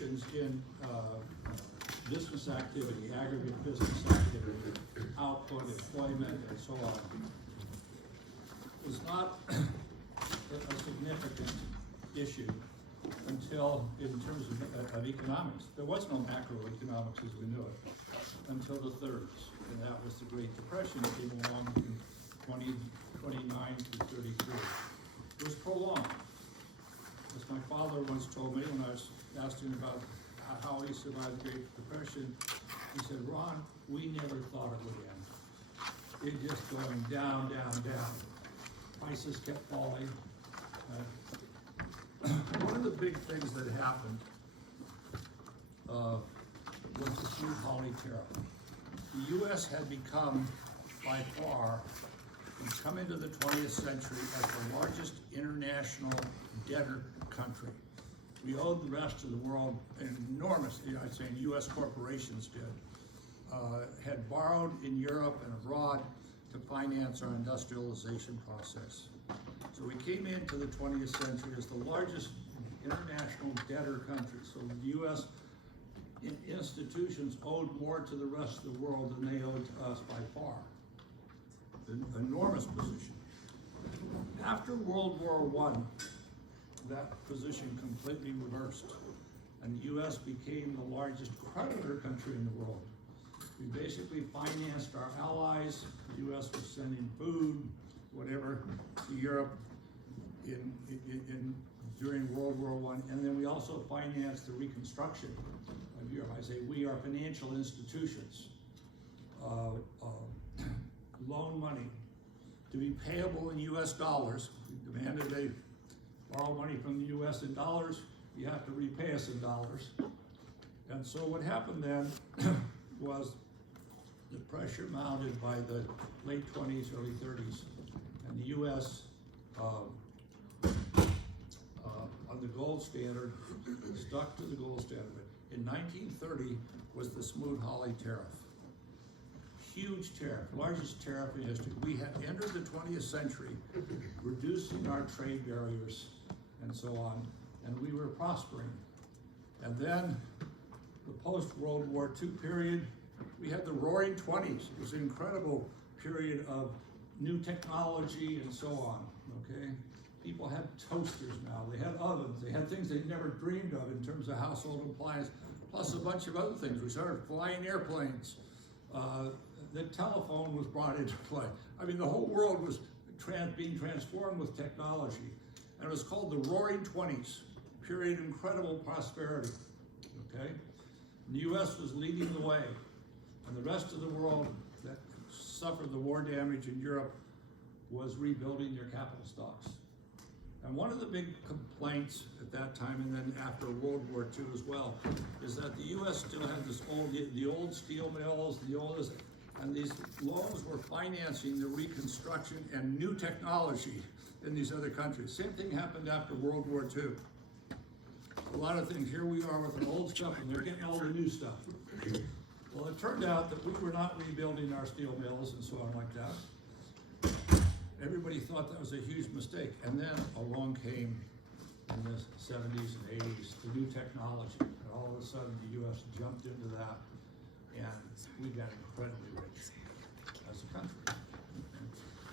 in business activity, aggregate business activity, output, employment, and so on, was not a significant issue until, in terms of economics. There was no macroeconomics as we knew it until the 30s, and that was the Great Depression that came along in 29 to 33. It was prolonged. As my father once told me when I was asked him about how he survived the Great Depression, he said, "Ron, we never thought it would end. It just going down, down, down. Prices kept falling." One of the big things that happened was the Smoot-Hawley tariff. The U.S. had become, by far, come into the 20th century as the largest international debtor country. We owed the rest of the world enormous, I'd say U.S. corporations had borrowed in Europe and abroad to finance our industrialization process. So we came into the 20th century as the largest international debtor country. So the U.S. institutions owed more to the rest of the world than they owed to us by far. An enormous position. After World War I, that position completely reversed, and the U.S. became the largest creditor country in the world. We basically financed our allies. The U.S. was sending food, whatever, to Europe during World War I, and then we also financed the reconstruction of Europe. I say we are financial institutions. Loan money to be payable in U.S. dollars. We demanded they borrow money from the U.S. in dollars. You have to repay us in dollars. And so what happened then was the pressure mounted by the late 20s, early 30s, and the U.S. On the gold standard, stuck to the gold standard. In 1930 was the Smoot-Hawley tariff. Huge tariff, largest tariff in history. We had entered the 20th century reducing our trade barriers and so on, and we were prospering. And then the post-World War II period, we had the Roaring 20s. It was an incredible period of new technology and so on, okay? People had toasters now, they had ovens, they had things they'd never dreamed of in terms of household appliances, plus a bunch of other things. We started flying airplanes. The telephone was brought into play. I mean, the whole world was being transformed with technology. And it was called the Roaring 20s, period of incredible prosperity, okay? And the U.S. was leading the way, and the rest of the world that suffered the war damage in Europe was rebuilding their capital stocks. And one of the big complaints at that time, and then after World War II as well, is that the U.S. still had this the old steel mills, and these loans were financing the reconstruction and new technology in these other countries. Same thing happened after World War II. A lot of things, here we are with the old stuff, and they're getting all the new stuff. Well, it turned out that we were not rebuilding our steel mills and so on like that. Everybody thought that was a huge mistake. And then along came, in the 70s and 80s, the new technology. And all of a sudden, the U.S. jumped into that, and we got incredibly rich as a country.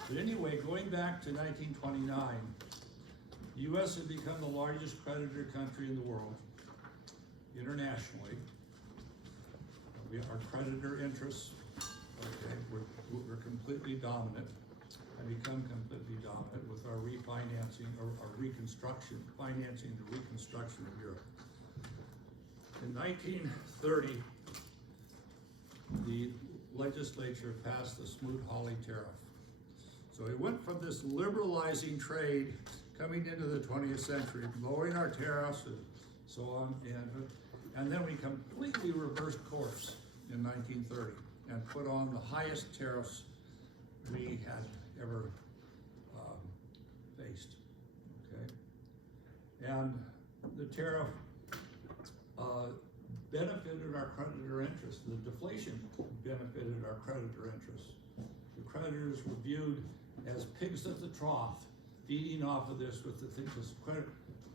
But anyway, going back to 1929, the U.S. had become the largest creditor country in the world, internationally. Our creditor interests, okay, were completely dominant, and become completely dominant with our refinancing, or our reconstruction, financing the reconstruction of Europe. In 1930, the legislature passed the Smoot-Hawley tariff. So it went from this liberalizing trade coming into the 20th century, lowering our tariffs and so on, and then we completely reversed course in 1930 and put on the highest tariffs we had ever faced, okay? And the tariff benefited our creditor interests. The deflation benefited our creditor interests. The creditors were viewed as pigs at the trough, feeding off of this with the things.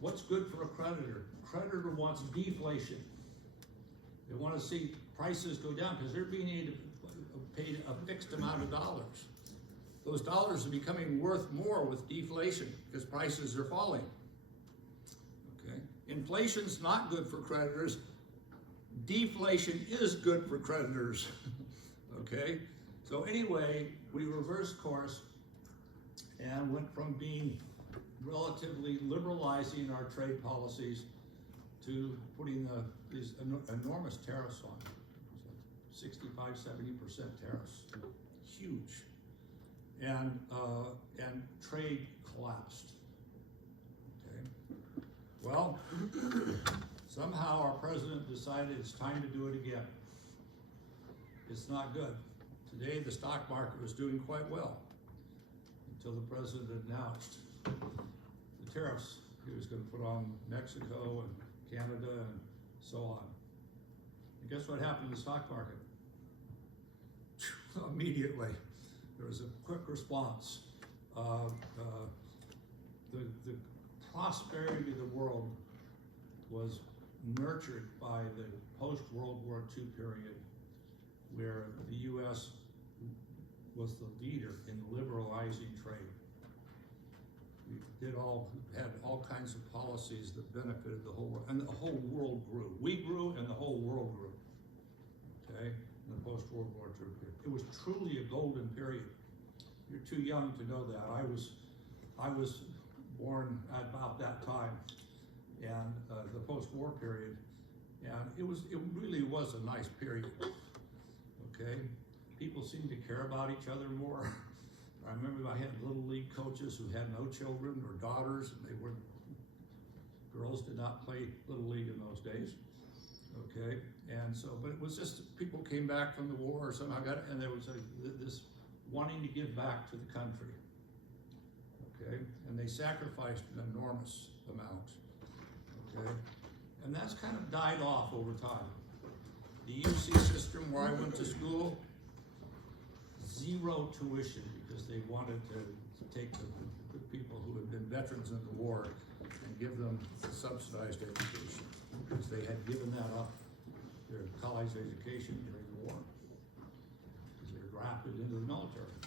what's good for a creditor? Creditor wants deflation. They want to see prices go down because they're being paid a fixed amount of dollars. Those dollars are becoming worth more with deflation because prices are falling. Okay? Inflation's not good for creditors. Deflation is good for creditors. Okay? So anyway, we reversed course and went from being relatively liberalizing our trade policies to putting these enormous tariffs on. 65, 70% tariffs, huge. And trade collapsed. Okay. Well, somehow our president decided it's time to do it again. It's not good. Today the stock market was doing quite well until the president announced the tariffs he was going to put on Mexico and Canada and so on. And guess what happened to the stock market? Immediately, there was a quick response. The prosperity of the world was nurtured by the post-World War II period, where the U.S. was the leader in liberalizing trade. We had all kinds of policies that benefited the whole world, and the whole world grew. We grew, and the whole world grew. Okay, in the post-World War II period, it was truly a golden period. You're too young to know that. I was born at about that time, and the post-war period, and it really was a nice period. Okay, people seemed to care about each other more. I remember I had little league coaches who had no children or daughters, and girls did not play little league in those days. Okay, and so, but it was just people came back from the war or somehow and there was this wanting to give back to the country. Okay, and they sacrificed an enormous amount. Okay, and that's kind of died off over time. The UC system where I went to school, zero tuition because they wanted to take the people who had been veterans of the war and give them subsidized education because they had given that up, their college education during the war because they were drafted into the military.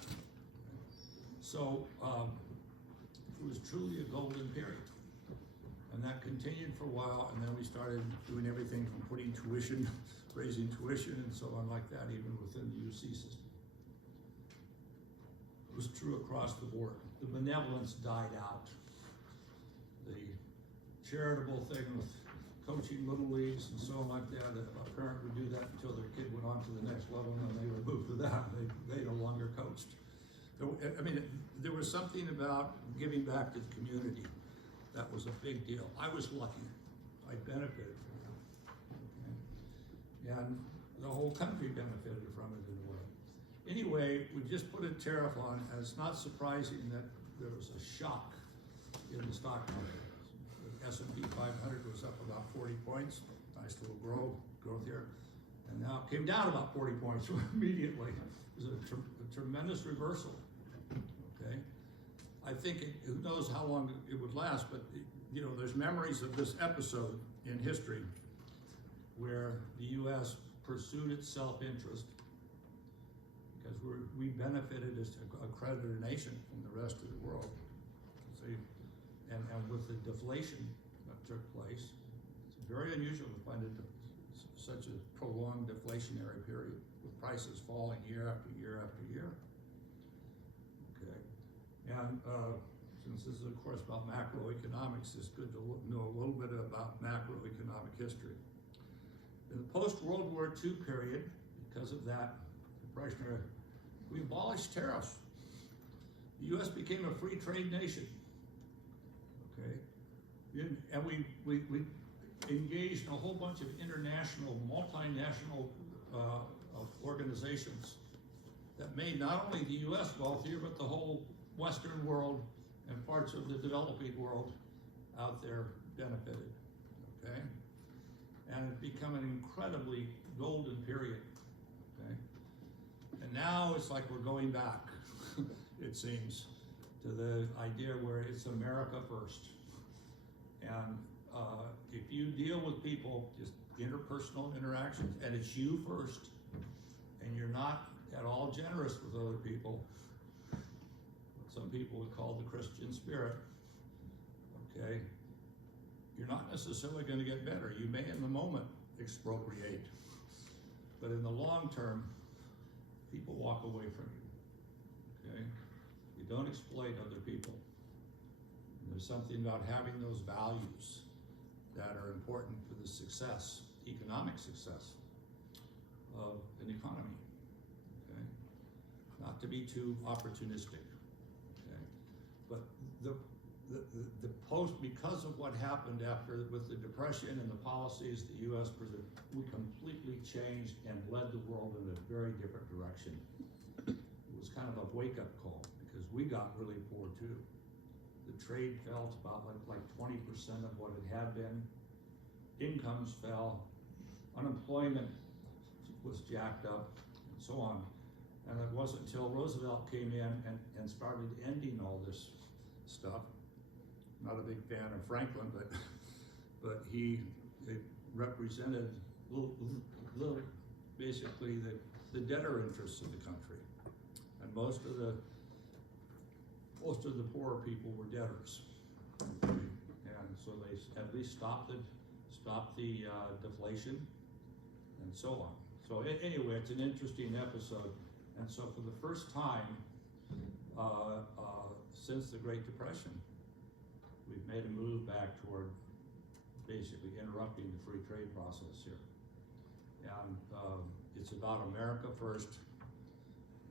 So it was truly a golden period. And that continued for a while, and then we started doing everything from putting tuition, raising tuition and so on like that, even within the UC system. It was true across the board. The benevolence died out. The charitable thing with coaching little leagues and so on like that, a parent would do that until their kid went on to the next level and then they would move to that. They no longer coached. I mean, there was something about giving back to the community that was a big deal. I was lucky. I benefited from it. Okay. And the whole country benefited from it in a way. Anyway, we just put a tariff on, and it's not surprising that there was a shock in the stock market. The S&P 500 was up about 40 points, nice little growth here, and now it came down about 40 points immediately. It was a tremendous reversal. Okay, I think who knows how long it would last, but you know, there's memories of this episode in history where the U.S. pursued its self-interest because we benefited as a creditor nation from the rest of the world. See, and with the deflation that took place, it's very unusual to find such a prolonged deflationary period with prices falling year after year after year. Okay, and since this is of course about macroeconomics, it's good to know a little bit about macroeconomic history. In the post-World War II period, because of that depression, we abolished tariffs. The U.S. became a free trade nation. Okay, and we engaged in a whole bunch of international, multinational organizations that made not only the U.S. wealthier, but the whole Western world and parts of the developing world out there benefited. Okay, and it's become an incredibly golden period. Okay, and now it's like we're going back, it seems, to the idea where it's America first. And if you deal with people, just interpersonal interactions, and it's you first, and you're not at all generous with other people, what some people would call the Christian spirit, okay, you're not necessarily going to get better. You may in the moment expropriate, but in the long term, people walk away from you, okay? You don't exploit other people. There's something about having those values that are important for the success, economic success of an economy, okay? Not to be too opportunistic, okay? But the post, because of what happened after with the Depression and the policies the U.S. presented, we completely changed and led the world in a very different direction. It was kind of a wake-up call because we got really poor too. The trade fell to about like 20% of what it had been. Incomes fell, unemployment was jacked up, and so on. And it wasn't until Roosevelt came in and started ending all this stuff. Not a big fan of Franklin, but he represented basically the debtor interests of the country, and most of the poorer people were debtors, and so they at least stopped the deflation, and so on. So anyway, it's an interesting episode, and so for the first time since the Great Depression, we've made a move back toward basically interrupting the free trade process here. And it's about America first,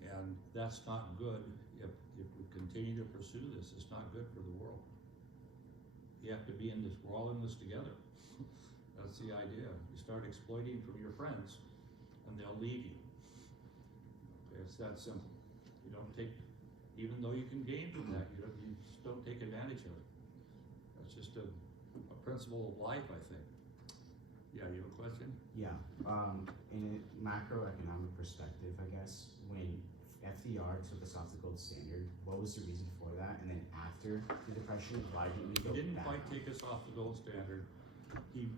and that's not good. If we continue to pursue this, it's not good for the world. You have to be in this, we're all in this together. That's the idea. You start exploiting from your friends, and they'll leave you. Okay, it's that simple. You don't take, even though you can gain from that, you just don't take advantage of it. That's just a principle of life, I think. Yeah, you have a question? Yeah, in a macroeconomic perspective, I guess, when FDR took us off the gold standard, what was the reason for that? And then after the Depression, why didn't we go back? He didn't quite take us off the gold standard. He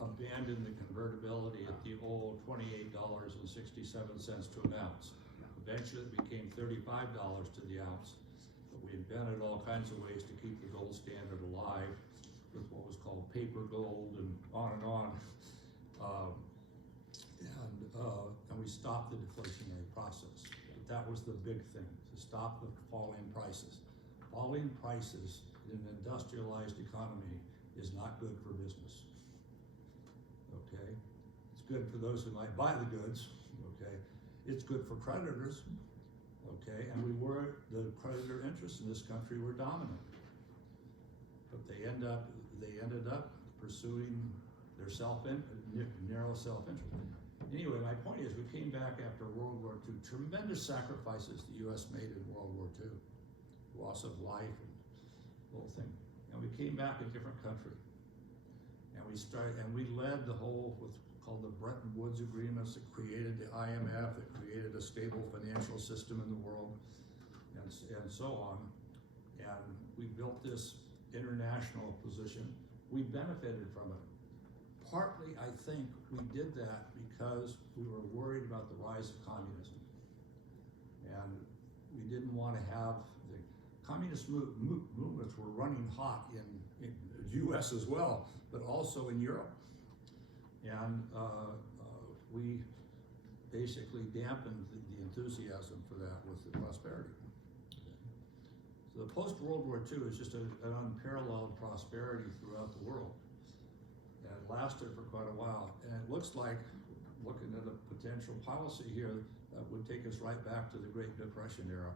abandoned the convertibility at the old $28.67 to an ounce. Eventually it became $35 to the ounce, but we invented all kinds of ways to keep the gold standard alive with what was called paper gold and on and on. And we stopped the deflationary process. But that was the big thing, to stop the falling prices. Falling prices in an industrialized economy is not good for business, okay? It's good for those who might buy the goods, okay? It's good for creditors, okay? And the creditor interests in this country were dominant. But they ended up pursuing their narrow self-interest. Anyway, my point is, we came back after World War II, tremendous sacrifices the U.S. made in World War II, loss of life and the whole thing. And we came back a different country. And we led the whole, what's called the Bretton Woods agreements that created the IMF, that created a stable financial system in the world, and so on. And we built this international position. We benefited from it. Partly, I think, we did that because we were worried about the rise of communism. And we didn't want to have the communist movements were running hot in the US as well, but also in Europe. And we basically dampened the enthusiasm for that with the prosperity. So the post-World War II is just an unparalleled prosperity throughout the world. And it lasted for quite a while. And it looks like, looking at a potential policy here, that would take us right back to the Great Depression era.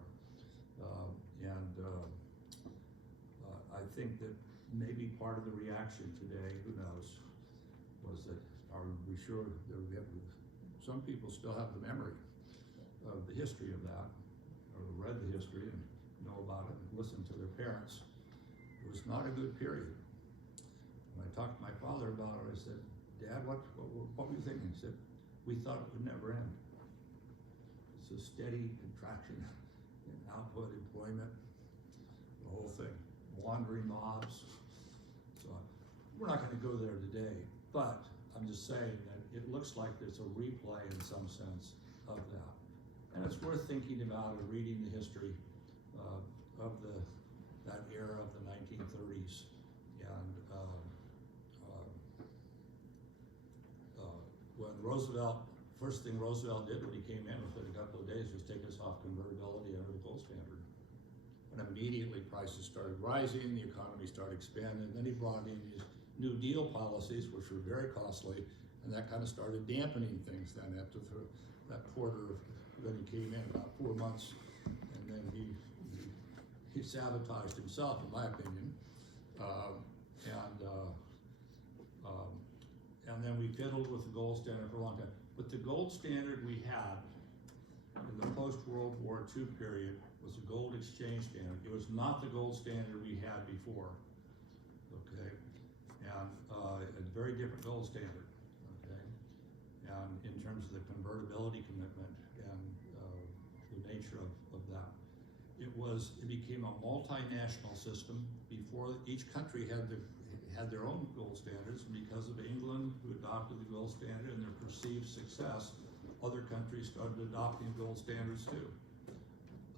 I think that maybe part of the reaction today, who knows, was that, are we sure that some people still have the memory of the history of that, or read the history and know about it and listened to their parents. It was not a good period. When I talked to my father about it, I said, Dad, what were you thinking? He said, we thought it would never end. It's a steady contraction in output, employment, the whole thing, wandering mobs. So we're not gonna go there today, but I'm just saying that it looks like there's a replay in some sense of that. And it's worth thinking about and reading the history of that era of the 1930s. And when Roosevelt, first thing Roosevelt did when he came in within a couple of days was take us off convertibility under the gold standard. And immediately prices started rising, the economy started expanding, and then he brought in these New Deal policies, which were very costly, and that kind of started dampening things then after that quarter, when he came in, about 4 months, and then he sabotaged himself, in my opinion. And then we fiddled with the gold standard for a long time. But the gold standard we had in the post-World War II period was a gold exchange standard. It was not the gold standard we had before, okay? And a very different gold standard, okay? And in terms of the convertibility commitment and the nature of that. It became a multinational system. Before, each country had their own gold standards, and because of England, who adopted the gold standard and their perceived success, other countries started adopting gold standards too.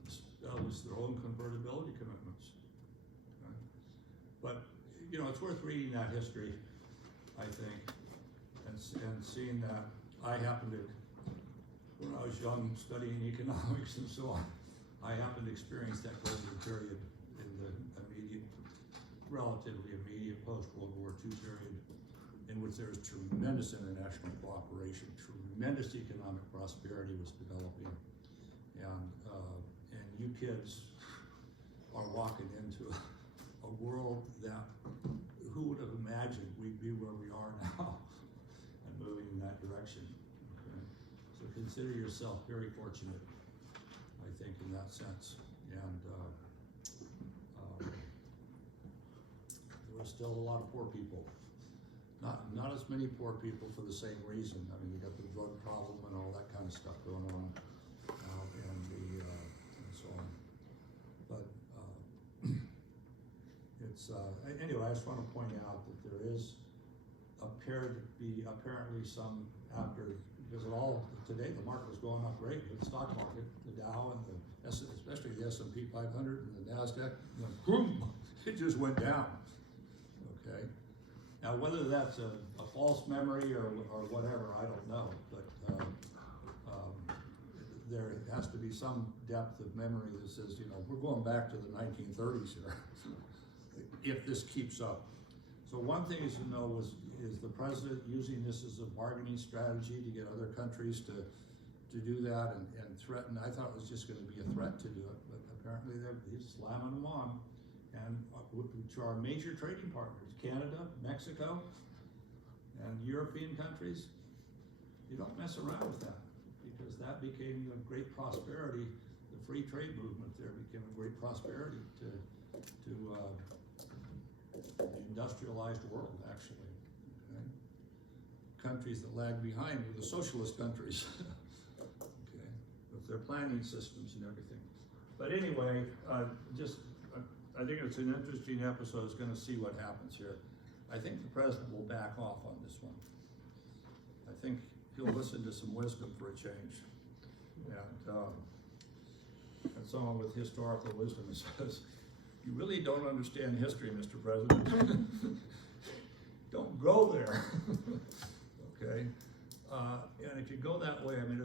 Established their own convertibility commitments. Okay? But you know, it's worth reading that history, I think, and seeing that. I happened to, when I was young, studying economics and so on, I happened to experience that golden period in the relatively immediate post-World War II period, in which there was tremendous international cooperation, tremendous economic prosperity was developing, and you kids are walking into a world that who would have imagined we'd be where we are now and moving in that direction. Okay? So consider yourself very fortunate, I think, in that sense. And there were still a lot of poor people. Not as many poor people for the same reason. I mean, you got the drug problem and all that kind of stuff going on, and so on. But it's anyway. I just want to point out that there is appeared to be apparently some after, because today the market was going up great. The stock market, the Dow and especially the S&P 500 and the Nasdaq, boom, it just went down. Okay. Now, whether that's a false memory or whatever, I don't know, but there has to be some depth of memory that says, you know, we're going back to the 1930s here, if this keeps up. So one thing is to know is the president using this as a bargaining strategy to get other countries to do that and threaten. I thought it was just going to be a threat to do it, but apparently he's slamming them on, and which are our major trading partners. Canada, Mexico, and European countries, you don't mess around with that, because that became a great prosperity. The free trade movement there became a great prosperity to the industrialized world, actually. Okay? Countries that lag behind were the socialist countries, okay, with their planning systems and everything. But anyway, I think it's an interesting episode. It's going to see what happens here. I think the president will back off on this one. I think he'll listen to some wisdom for a change. And someone with historical wisdom says, you really don't understand history, Mr. President. Don't go there. Okay? And if you go that way, I mean,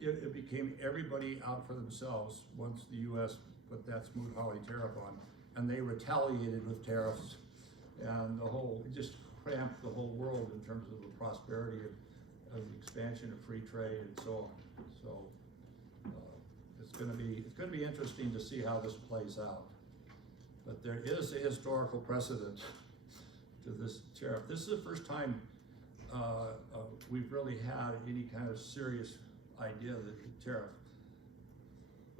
it became everybody out for themselves once the U.S. put that Smoot-Hawley tariff on. And they retaliated with tariffs, and it just cramped the whole world in terms of the prosperity of the expansion of free trade and so on. So it's going to be interesting to see how this plays out. But there is a historical precedent to this tariff. This is the first time we've really had any kind of serious idea that the tariff.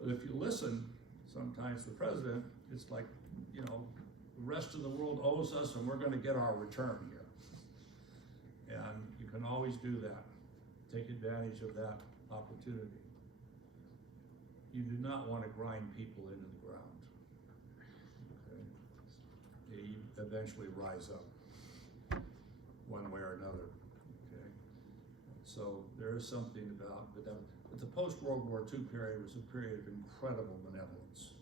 But if you listen, sometimes the president, it's like, you know, the rest of the world owes us and we're going to get our return here. And you can always do that. Take advantage of that opportunity. You do not want to grind people into the ground. Okay? They eventually rise up. one way or another, okay? So there is something about, but the post-World War II period was a period of incredible benevolence.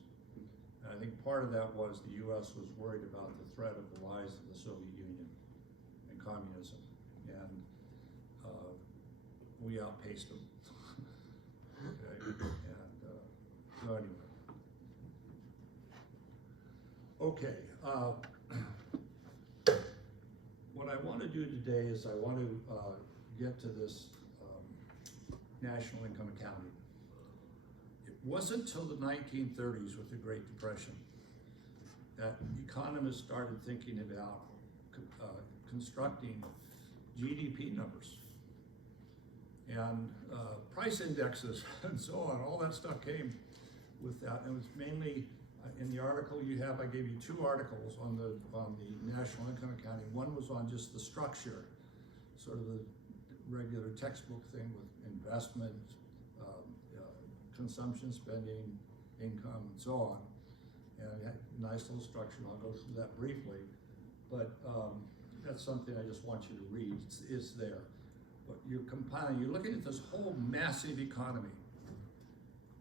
And I think part of that was the US was worried about the threat of the rise of the Soviet Union and communism. And we outpaced them. Okay, and so anyway. Okay, what I want to do today is I want to get to this national income accounting. It wasn't until the 1930s with the Great Depression that economists started thinking about constructing GDP numbers and price indexes and so on. All that stuff came with that. And it was mainly in the article you have, I gave you two articles on the national income accounting. One was on just the structure, sort of the regular textbook thing with investment, consumption, spending, income, and so on. And it had a nice little structure, and I'll go through that briefly. But that's something I just want you to read. It's there. But you're compiling, you're looking at this whole massive economy.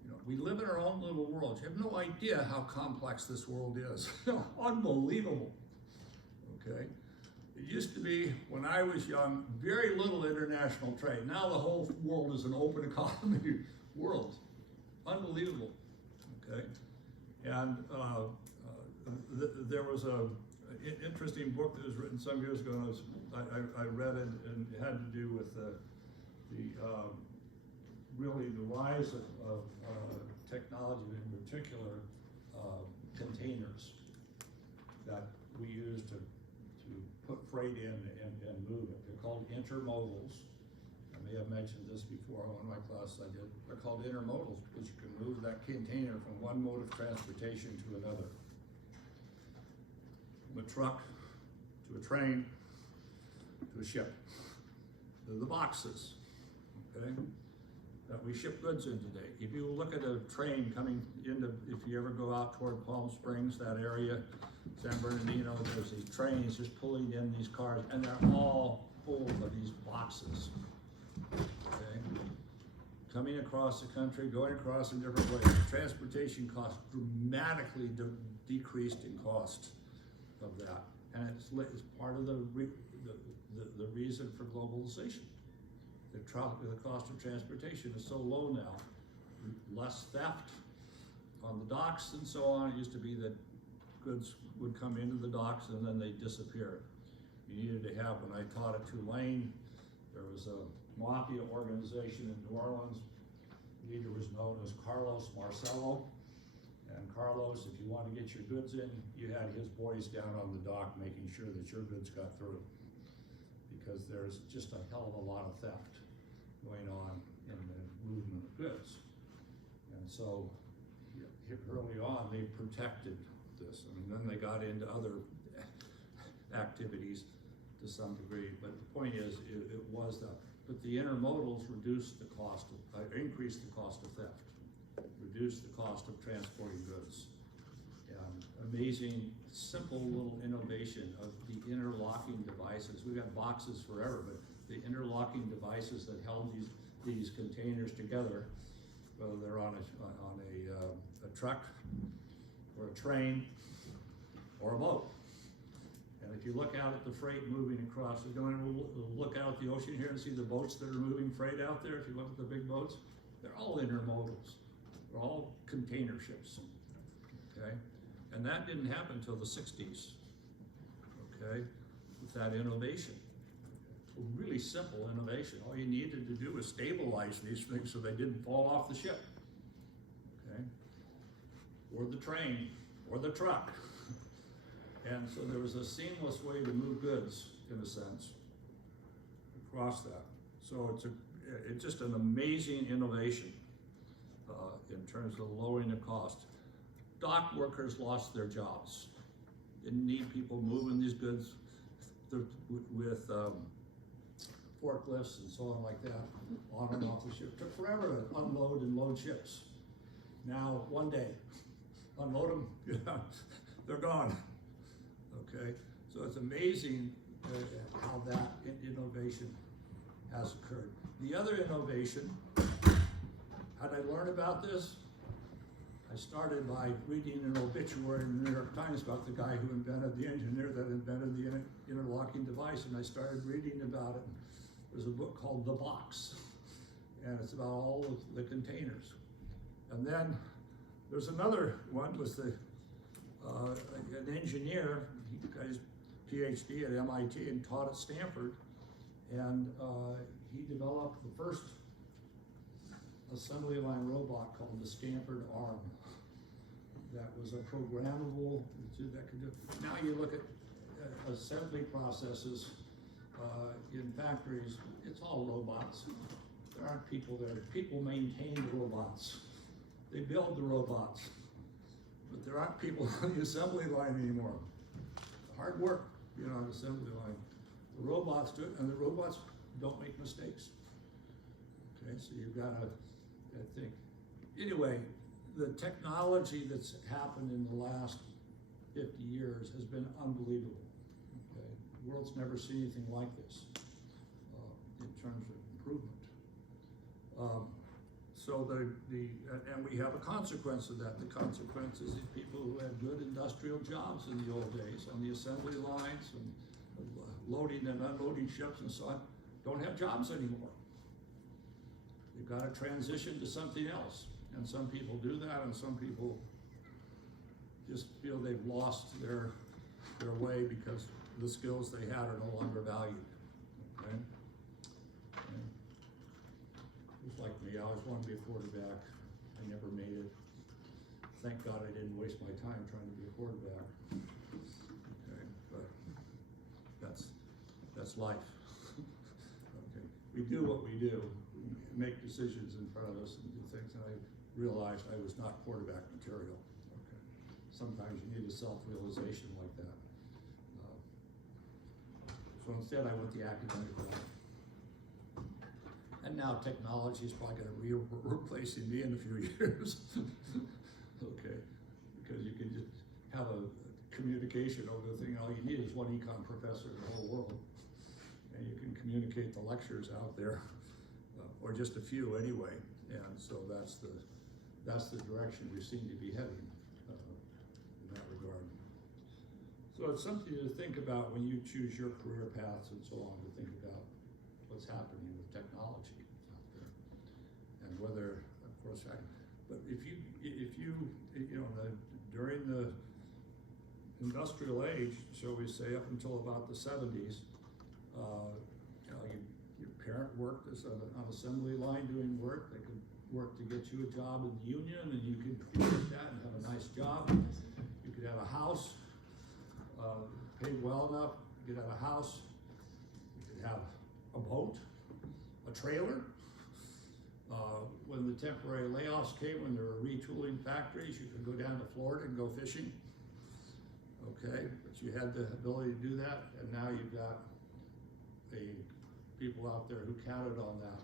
You know, we live in our own little world. You have no idea how complex this world is. Unbelievable. Okay? It used to be, when I was young, very little international trade. Now the whole world is an open economy world. Unbelievable. Okay? And there was an interesting book that was written some years ago, and I read it, and it had to do with really the rise of technology, in particular containers that we use to put freight in and move it. They're called intermodals. I may have mentioned this before on one of my classes I did. They're called intermodals because you can move that container from one mode of transportation to another. From a truck to a train to a ship. They're the boxes, okay, that we ship goods in today. If you look at a train coming into, if you ever go out toward Palm Springs, that area, San Bernardino, there's these trains just pulling in these cars, and they're all full of these boxes, okay? Coming across the country, going across in different ways. Transportation costs dramatically decreased in cost of that, and it's part of the reason for globalization. The cost of transportation is so low now, less theft on the docks and so on. It used to be that goods would come into the docks and then they disappeared. You needed to have, when I taught at Tulane, there was a mafia organization in New Orleans. The leader was known as Carlos Marcello. And Carlos, if you want to get your goods in, you had his boys down on the dock making sure that your goods got through. Because there's just a hell of a lot of theft going on in the movement of goods. And so early on, they protected this. I mean, then they got into other activities to some degree, but the point is, it was that. But the intermodals reduced the cost, increased the cost of theft, reduced the cost of transporting goods. Amazing, simple little innovation of the interlocking devices. We've got boxes forever, but the interlocking devices that held these containers together, whether they're on a truck or a train or a boat. And if you look out at the freight moving across, we're going to look out at the ocean here and see the boats that are moving freight out there. If you look at the big boats, they're all intermodals. They're all container ships, okay? And that didn't happen until the 60s, okay, with that innovation. A really simple innovation. All you needed to do was stabilize these things so they didn't fall off the ship, okay? Or the train, or the truck. And so there was a seamless way to move goods, in a sense, across that. So it's just an amazing innovation in terms of lowering the cost. Dock workers lost their jobs. Didn't need people moving these goods with forklifts and so on like that, on and off the ship. It took forever to unload and load ships. Now, one day, unload them, they're gone. Okay, so it's amazing how that innovation has occurred. The other innovation, how did I learn about this? I started by reading an obituary in the New York Times about the guy who invented, the engineer that invented the interlocking device, and I started reading about it. There's a book called The Box, and it's about all of the containers. And then there's another one, was an engineer, he got his PhD at MIT and taught at Stanford, and he developed the first assembly line robot called the Stanford Arm. That was a programmable, that could do. Now you look at assembly processes in factories, it's all robots. There aren't people there. People maintain the robots. They build the robots. But there aren't people on the assembly line anymore. Hard work, on the assembly line. The robots do it, and the robots don't make mistakes. Okay, so you've got to think. Anyway, the technology that's happened in the last 50 years has been unbelievable. Okay, the world's never seen anything like this in terms of improvement. And we have a consequence of that. The consequence is that people who had good industrial jobs in the old days on the assembly lines and loading and unloading ships and so on don't have jobs anymore. You've got to transition to something else. And some people do that, and some people just feel they've lost their way because the skills they had are no longer valued. Okay? And just like me, I always wanted to be a quarterback. I never made it. Thank God I didn't waste my time trying to be a quarterback. Okay, but that's life. Okay, we do what we do. We make decisions in front of us and do things, and I realized I was not quarterback material. Okay, sometimes you need a self-realization like that. So instead, I went the academic route. And now technology is probably going to be replacing me in a few years. Okay, because you can just have a communication over the thing. All you need is one econ professor in the whole world, and you can communicate the lectures out there, or just a few anyway. And so that's the direction we seem to be heading in that regard. So it's something to think about when you choose your career paths and so on, to think about what's happening with technology out there, and whether, of course, but if you during the industrial age, shall we say, up until about the 70s, your parent worked as on an assembly line doing work. They could work to get you a job in the union, and you could get that and have a nice job. You could have a house, paid well enough, you could have a house, you could have a boat, a trailer. When the temporary layoffs came, when there were retooling factories, you could go down to Florida and go fishing. Okay, but you had the ability to do that, and now you've got people out there who counted on that,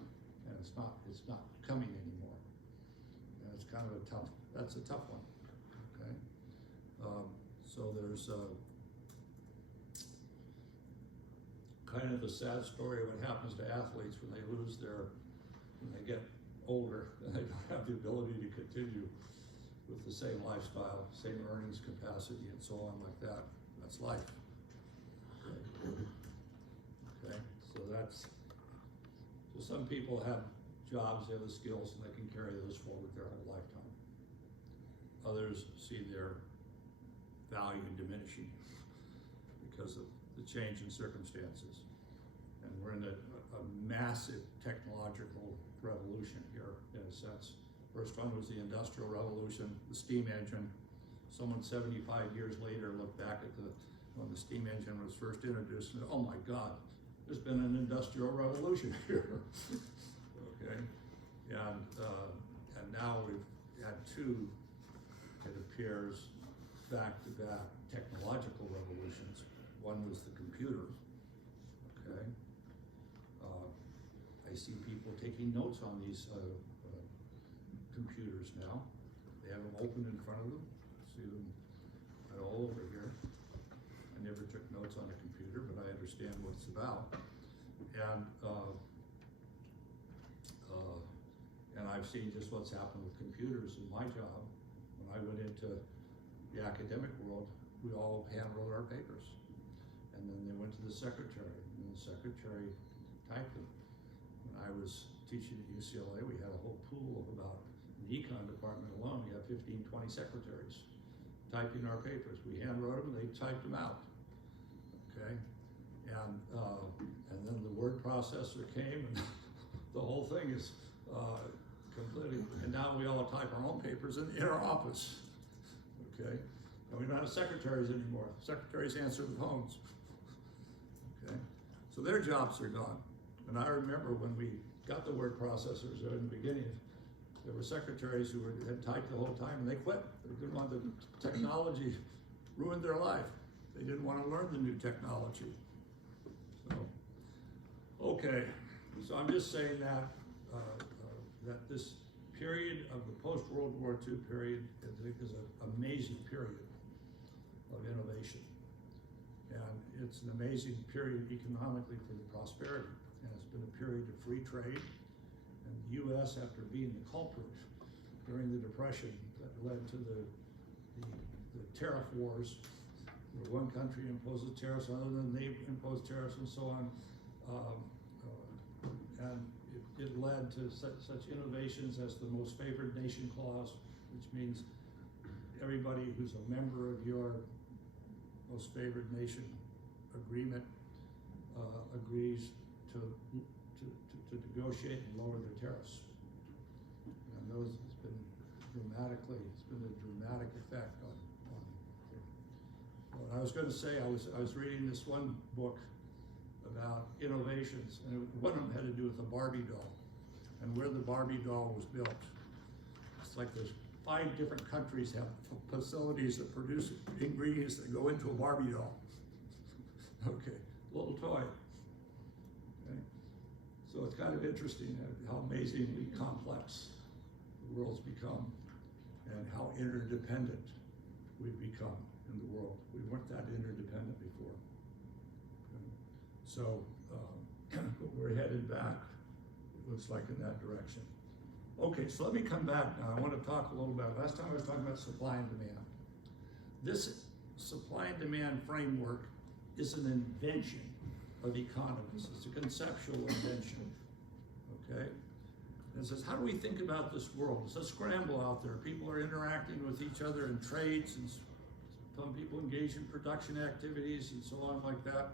and it's not coming anymore. And it's kind of that's a tough one. Okay, so there's kind of a sad story of what happens to athletes when they get older and they don't have the ability to continue with the same lifestyle, same earnings capacity, and so on like that. That's life. Okay, so some people have jobs, they have the skills, and they can carry those forward their whole lifetime. Others see their value diminishing because of the change in circumstances. And we're in a massive technological revolution here, in a sense. First one was the Industrial Revolution, the steam engine. Someone 75 years later looked back at when the steam engine was first introduced and said, oh my God, there's been an industrial revolution here. Okay, and now we've had two, it appears, back-to-back technological revolutions. One was the computer. Okay, I see people taking notes on these computers now. They have them open in front of them. See them all over here. I never took notes on a computer, but I understand what it's about. And I've seen just what's happened with computers in my job. When I went into the academic world, we all hand wrote our papers. And then they went to the secretary, and the secretary typed them. When I was teaching at UCLA, we had a whole pool of about, in the Econ department alone, we had 15, 20 secretaries typing our papers. We hand wrote them, they typed them out, okay? And then the word processor came, and the whole thing is completely, and now we all type our own papers in our office, okay? And we don't have secretaries anymore. Secretaries answer the phones, okay? So their jobs are gone. And I remember when we got the word processors in the beginning, there were secretaries who had typed the whole time and they quit. They didn't want the technology, ruined their life. They didn't want to learn the new technology. So, okay, so I'm just saying that that this period of the post-World War II period is an amazing period of innovation. And it's an amazing period economically for the prosperity. And it's been a period of free trade. And the US, after being the culprit during the Depression that led to the tariff wars, where one country imposes tariffs other than they impose tariffs and so on, and it led to such innovations as the most favored nation clause, which means everybody who's a member of your most favored nation agreement agrees to negotiate and lower their tariffs. And those, it's been a dramatic effect on what I was going to say. I was reading this one book about innovations, and one of them had to do with the Barbie doll and where the Barbie doll was built. It's like there's 5 different countries have facilities that produce ingredients that go into a Barbie doll. Okay, little toy. Okay, so it's kind of interesting how amazingly complex the world's become and how interdependent we've become in the world. We weren't that interdependent before. So, but we're headed back, it looks like, in that direction. Okay, so let me come back now. I want to talk a little about, last time I was talking about supply and demand. This supply and demand framework is an invention of economists. It's a conceptual invention, okay? And it says, how do we think about this world? It's a scramble out there. People are interacting with each other in trades, and some people engage in production activities and so on like that.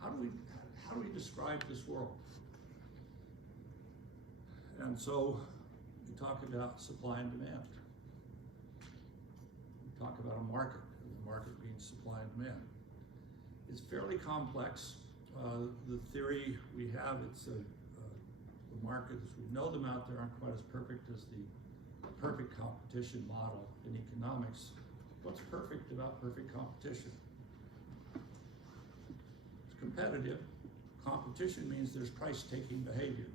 How do we describe this world? And so we talk about supply and demand. We talk about a market, and the market being supply and demand. It's fairly complex. The theory we have, it's the markets, we know them out there, aren't quite as perfect as the perfect competition model in economics. What's perfect about perfect competition? It's competitive. Competition means there's price-taking behavior.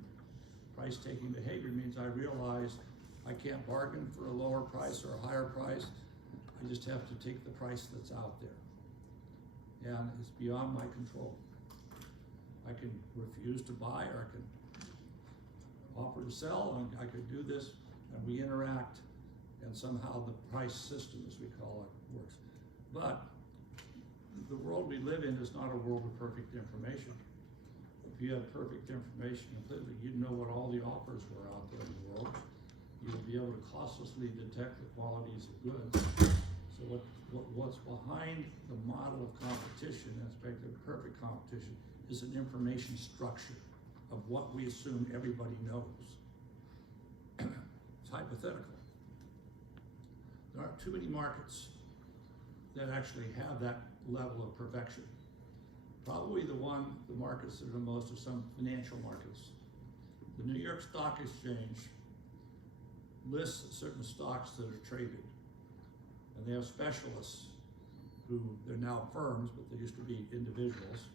Price-taking behavior means I realize I can't bargain for a lower price or a higher price. I just have to take the price that's out there. And it's beyond my control. I can refuse to buy, or I can offer to sell, and I could do this, and we interact, and somehow the price system, as we call it, works. But the world we live in is not a world of perfect information. If you had perfect information completely, you'd know what all the offers were out there in the world. You'd be able to costlessly detect the qualities of goods. So what's behind the model of competition, aspect of perfect competition, is an information structure of what we assume everybody knows. It's hypothetical. There aren't too many markets that actually have that level of perfection. Probably the markets that are the most are some financial markets. The New York Stock Exchange lists certain stocks that are traded, and they have specialists who, they're now firms, but they used to be individuals.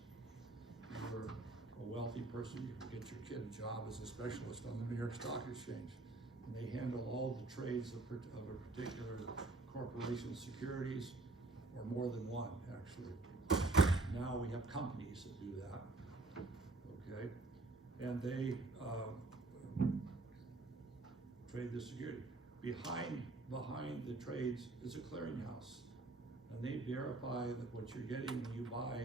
You were a wealthy person, you could get your kid a job as a specialist on the New York Stock Exchange. And they handle all the trades of a particular corporation's securities, or more than one, actually. Now we have companies that do that, okay? And they trade the security. Behind the trades is a clearinghouse, and they verify that what you're getting when you buy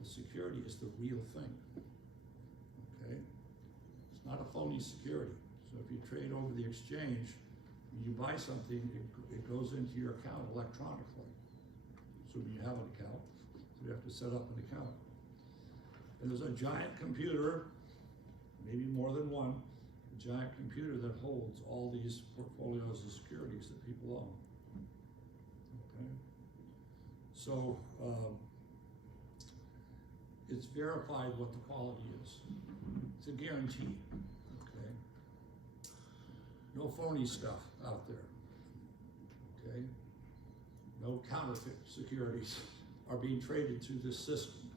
the security is the real thing, okay? It's not a phony security. So if you trade over the exchange, when you buy something, it goes into your account electronically. So when you have an account, so you have to set up an account. And there's a giant computer, maybe more than one, a giant computer that holds all these portfolios of securities that people own. Okay? So it's verified what the quality is. It's a guarantee. Okay? No phony stuff out there. Okay? No counterfeit securities are being traded through this system.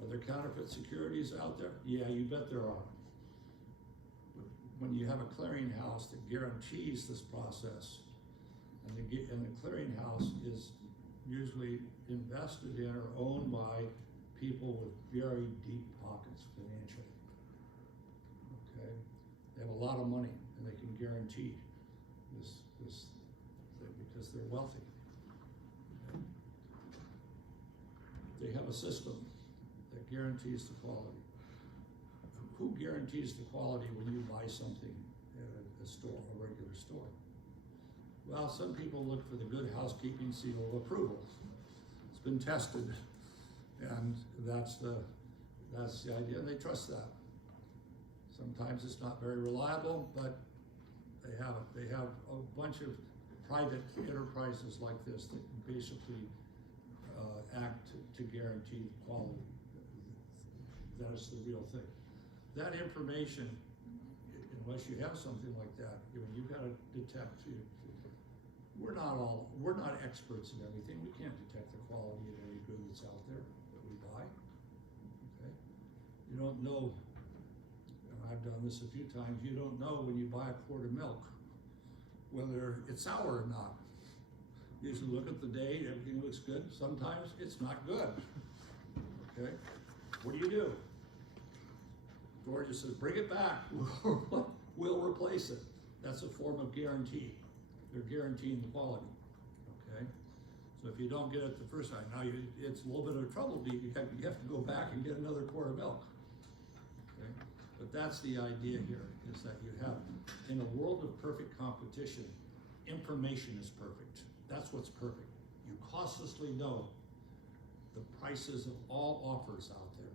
Are there counterfeit securities out there? Yeah, you bet there are. But when you have a clearinghouse that guarantees this process, and the clearinghouse is usually invested in or owned by people with very deep pockets financially. Okay? They have a lot of money and they can guarantee this thing because they're wealthy. Okay? They have a system that guarantees the quality. Who guarantees the quality when you buy something at a store, a regular store? Well, some people look for the good housekeeping seal of approval. It's been tested, and that's the idea, and they trust that. Sometimes it's not very reliable, but they have a bunch of private enterprises like this that basically act to guarantee quality. That is the real thing. That information, unless you have something like that, you've got to detect. We're not experts in everything. We can't detect the quality of every good that's out there that we buy. Okay? You don't know, and I've done this a few times, you don't know when you buy a quart of milk whether it's sour or not. You usually look at the date, everything looks good. Sometimes it's not good. Okay? What do? Georgia says, bring it back. We'll replace it. That's a form of guarantee. They're guaranteeing the quality. Okay? So if you don't get it the first time, now it's a little bit of trouble. You have to go back and get another quart of milk. Okay? But that's the idea here, is that you have, in a world of perfect competition, information is perfect. That's what's perfect. You cautiously know the prices of all offers out there.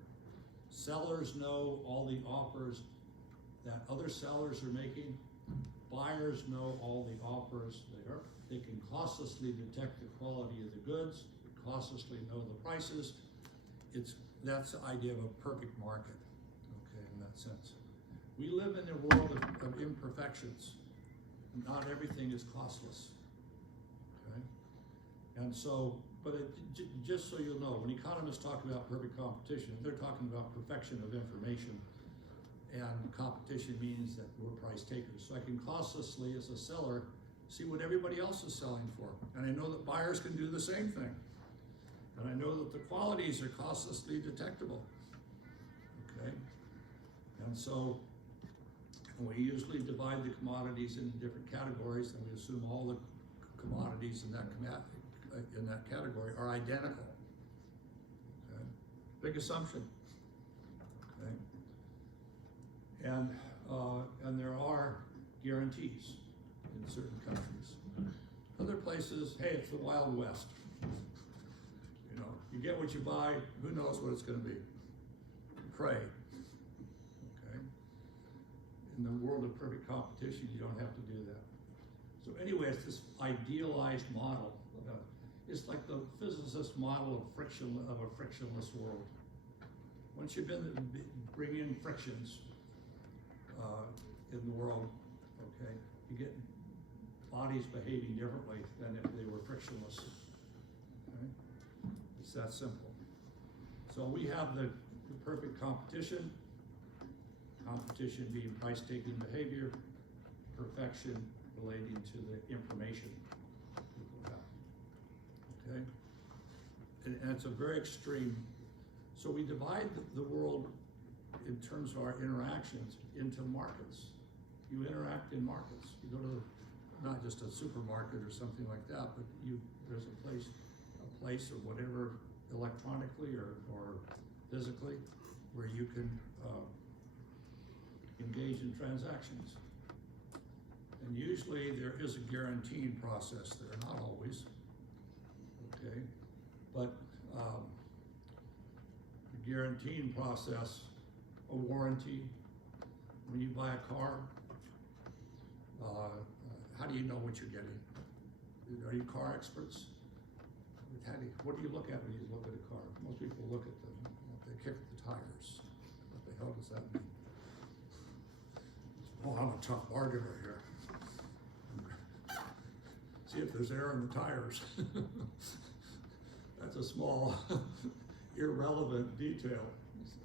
Sellers know all the offers that other sellers are making. Buyers know all the offers there. They can cautiously detect the quality of the goods, cautiously know the prices. That's the idea of a perfect market, okay, in that sense. We live in a world of imperfections. Not everything is costless, okay? And so, but just so you'll know, when economists talk about perfect competition, they're talking about perfection of information. And competition means that we're price takers. So I can cautiously, as a seller, see what everybody else is selling for. And I know that buyers can do the same thing. And I know that the qualities are cautiously detectable. Okay? And so we usually divide the commodities into different categories, and we assume all the commodities in that category are identical. Okay? Big assumption. Okay? And there are guarantees in certain countries. Other places, hey, it's the Wild West. You know, you get what you buy, who knows what it's going to be. Pray. Okay? In the world of perfect competition, you don't have to do that. So anyway, it's this idealized model. It's like the physicist model of a frictionless world. Once you've bring in frictions in the world, okay, you get bodies behaving differently than if they were frictionless. Okay? It's that simple. So we have the perfect competition being price-taking behavior, perfection relating to the information people have. Okay? and it's a very extreme. So we divide the world in terms of our interactions into markets. You interact in markets. You go to not just a supermarket or something like that, but there's a place or whatever, electronically or physically, where you can engage in transactions. And usually there is a guaranteeing process there, not always, okay? But the guaranteeing process, a warranty, when you buy a car, how do you know what you're getting? Are you car experts? What do you look at when you look at a car? Most people look at they kick the tires. What the hell does that mean? Oh, I'm a tough arguer here. See if there's air in the tires. That's a small, irrelevant detail,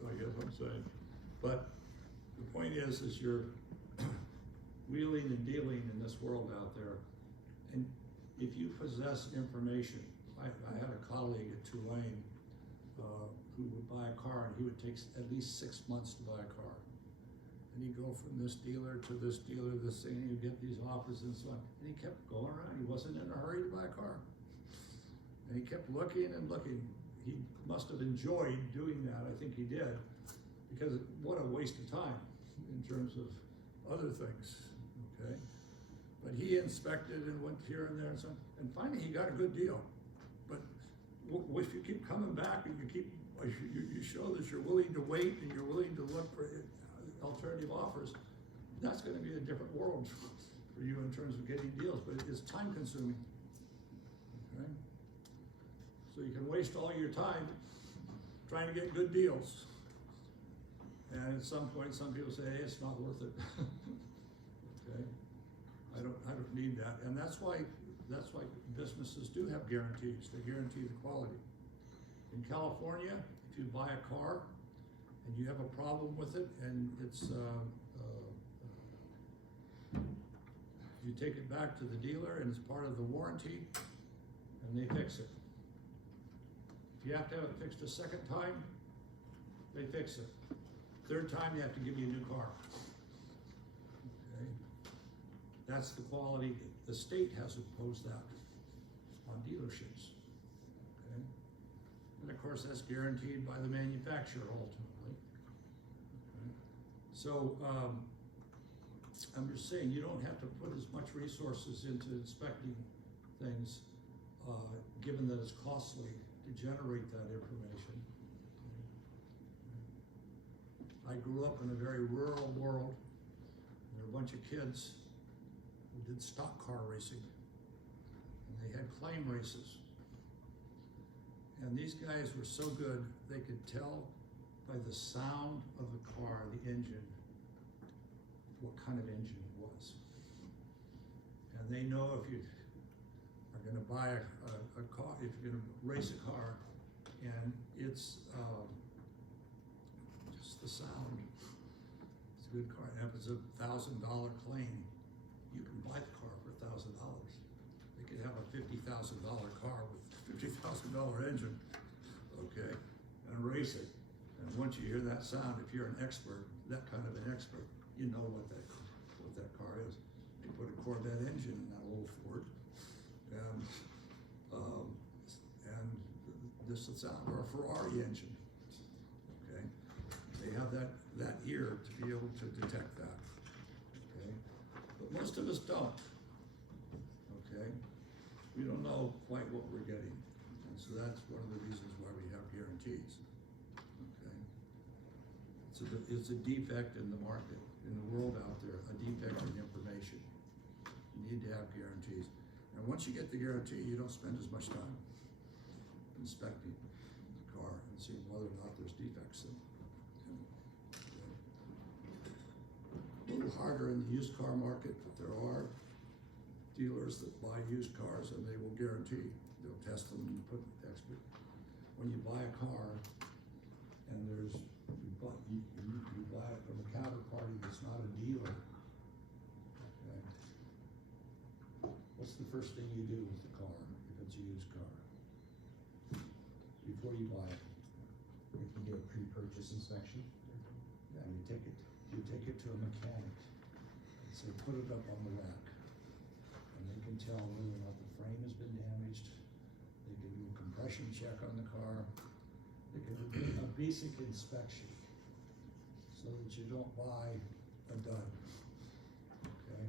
I guess I'm saying. But the point is you're wheeling and dealing in this world out there. And if you possess information, I had a colleague at Tulane who would buy a car, and he would take at least 6 months to buy a car. And he'd go from this dealer to this dealer, this thing, and he'd get these offers and so on. And he kept going around. He wasn't in a hurry to buy a car. And he kept looking and looking. He must have enjoyed doing that. I think he did. Because what a waste of time in terms of other things, okay? But he inspected and went here and there and so on. And finally he got a good deal. But if you keep coming back and you show that you're willing to wait and you're willing to look for alternative offers, that's going to be a different world for you in terms of getting deals, but it's time consuming, okay? So you can waste all your time trying to get good deals. And at some point, some people say, hey, it's not worth it. Okay? I don't need that. And that's why businesses do have guarantees. They guarantee the quality. In California, if you buy a car and you have a problem with it, and it's you take it back to the dealer and it's part of the warranty, and they fix it. If you have to have it fixed a second time, they fix it. Third time, they have to give you a new car. Okay? That's the quality. The state has imposed that on dealerships. Okay? And of course, that's guaranteed by the manufacturer ultimately. Okay? So I'm just saying, you don't have to put as much resources into inspecting things, given that it's costly to generate that information. I grew up in a very rural world. There were a bunch of kids who did stock car racing, and they had claim races. And these guys were so good, they could tell by the sound of the car, the engine, what kind of engine it was. And they know if you are going to buy a car, if you're going to race a car, and it's the sound. It's a good car. And if it's a $1,000 claim, you can buy the car for $1,000. They could have a $50,000 car with a $50,000 engine, okay, and race it. And once you hear that sound, if you're an expert, that kind of an expert, you know what that car is. They put a Corvette engine in that old Ford, and this is the sound, or a Ferrari engine. They have that ear to be able to detect that, okay? But most of us don't, okay? We don't know quite what we're getting. And so that's one of the reasons why we have guarantees, okay? It's a defect in the market, in the world out there, a defect in information. You need to have guarantees. And once you get the guarantee, you don't spend as much time inspecting the car and seeing whether or not there's defects in it. A little harder in the used car market, but there are dealers that buy used cars and they will guarantee. They'll test them and put expert. When you buy a car and you buy it from a counterparty that's not a dealer, okay, what's the first thing you do with the car if it's a used car? before you buy it. You can do a pre-purchase inspection. Yeah, you take it to a mechanic, and say, put it up on the rack. And they can tell whether or not the frame has been damaged. They can do a compression check on the car. They can do a basic inspection, so that you don't buy a dud. Okay?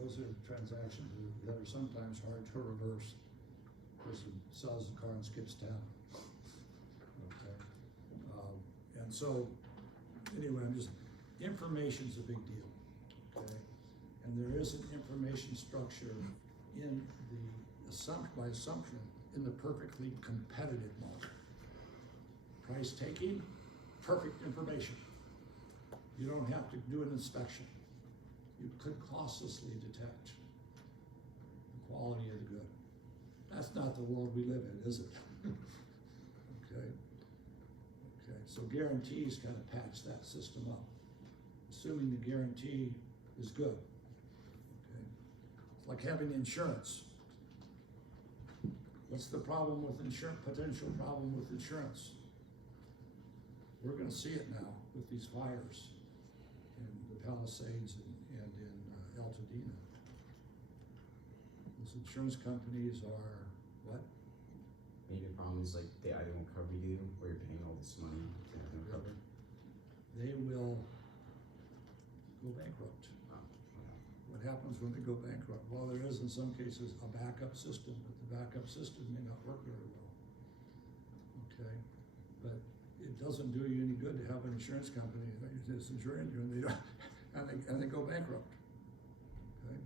Those are transactions that are sometimes hard to reverse. Person sells the car and skips town. Okay? And so, anyway, information's a big deal, okay? And there is an information structure in by assumption, in the perfectly competitive model. Price taking, perfect information. You don't have to do an inspection. You could costlessly detect the quality of the good. That's not the world we live in, is it? Okay. Okay, so guarantees kind of patch that system up, assuming the guarantee is good. Okay. It's like having insurance. What's the problem with insurance, potential problem with insurance? We're gonna see it now with these fires in the Palisades and in Altadena. Those insurance companies are, what? Maybe the problem is like they either won't cover you or you're paying all this money to have no cover. They will go bankrupt. What happens when they go bankrupt? Well, there is in some cases a backup system, but the backup system may not work very well. Okay, but it doesn't do you any good to have an insurance company that's insuring you and they don't, and they go bankrupt. Okay,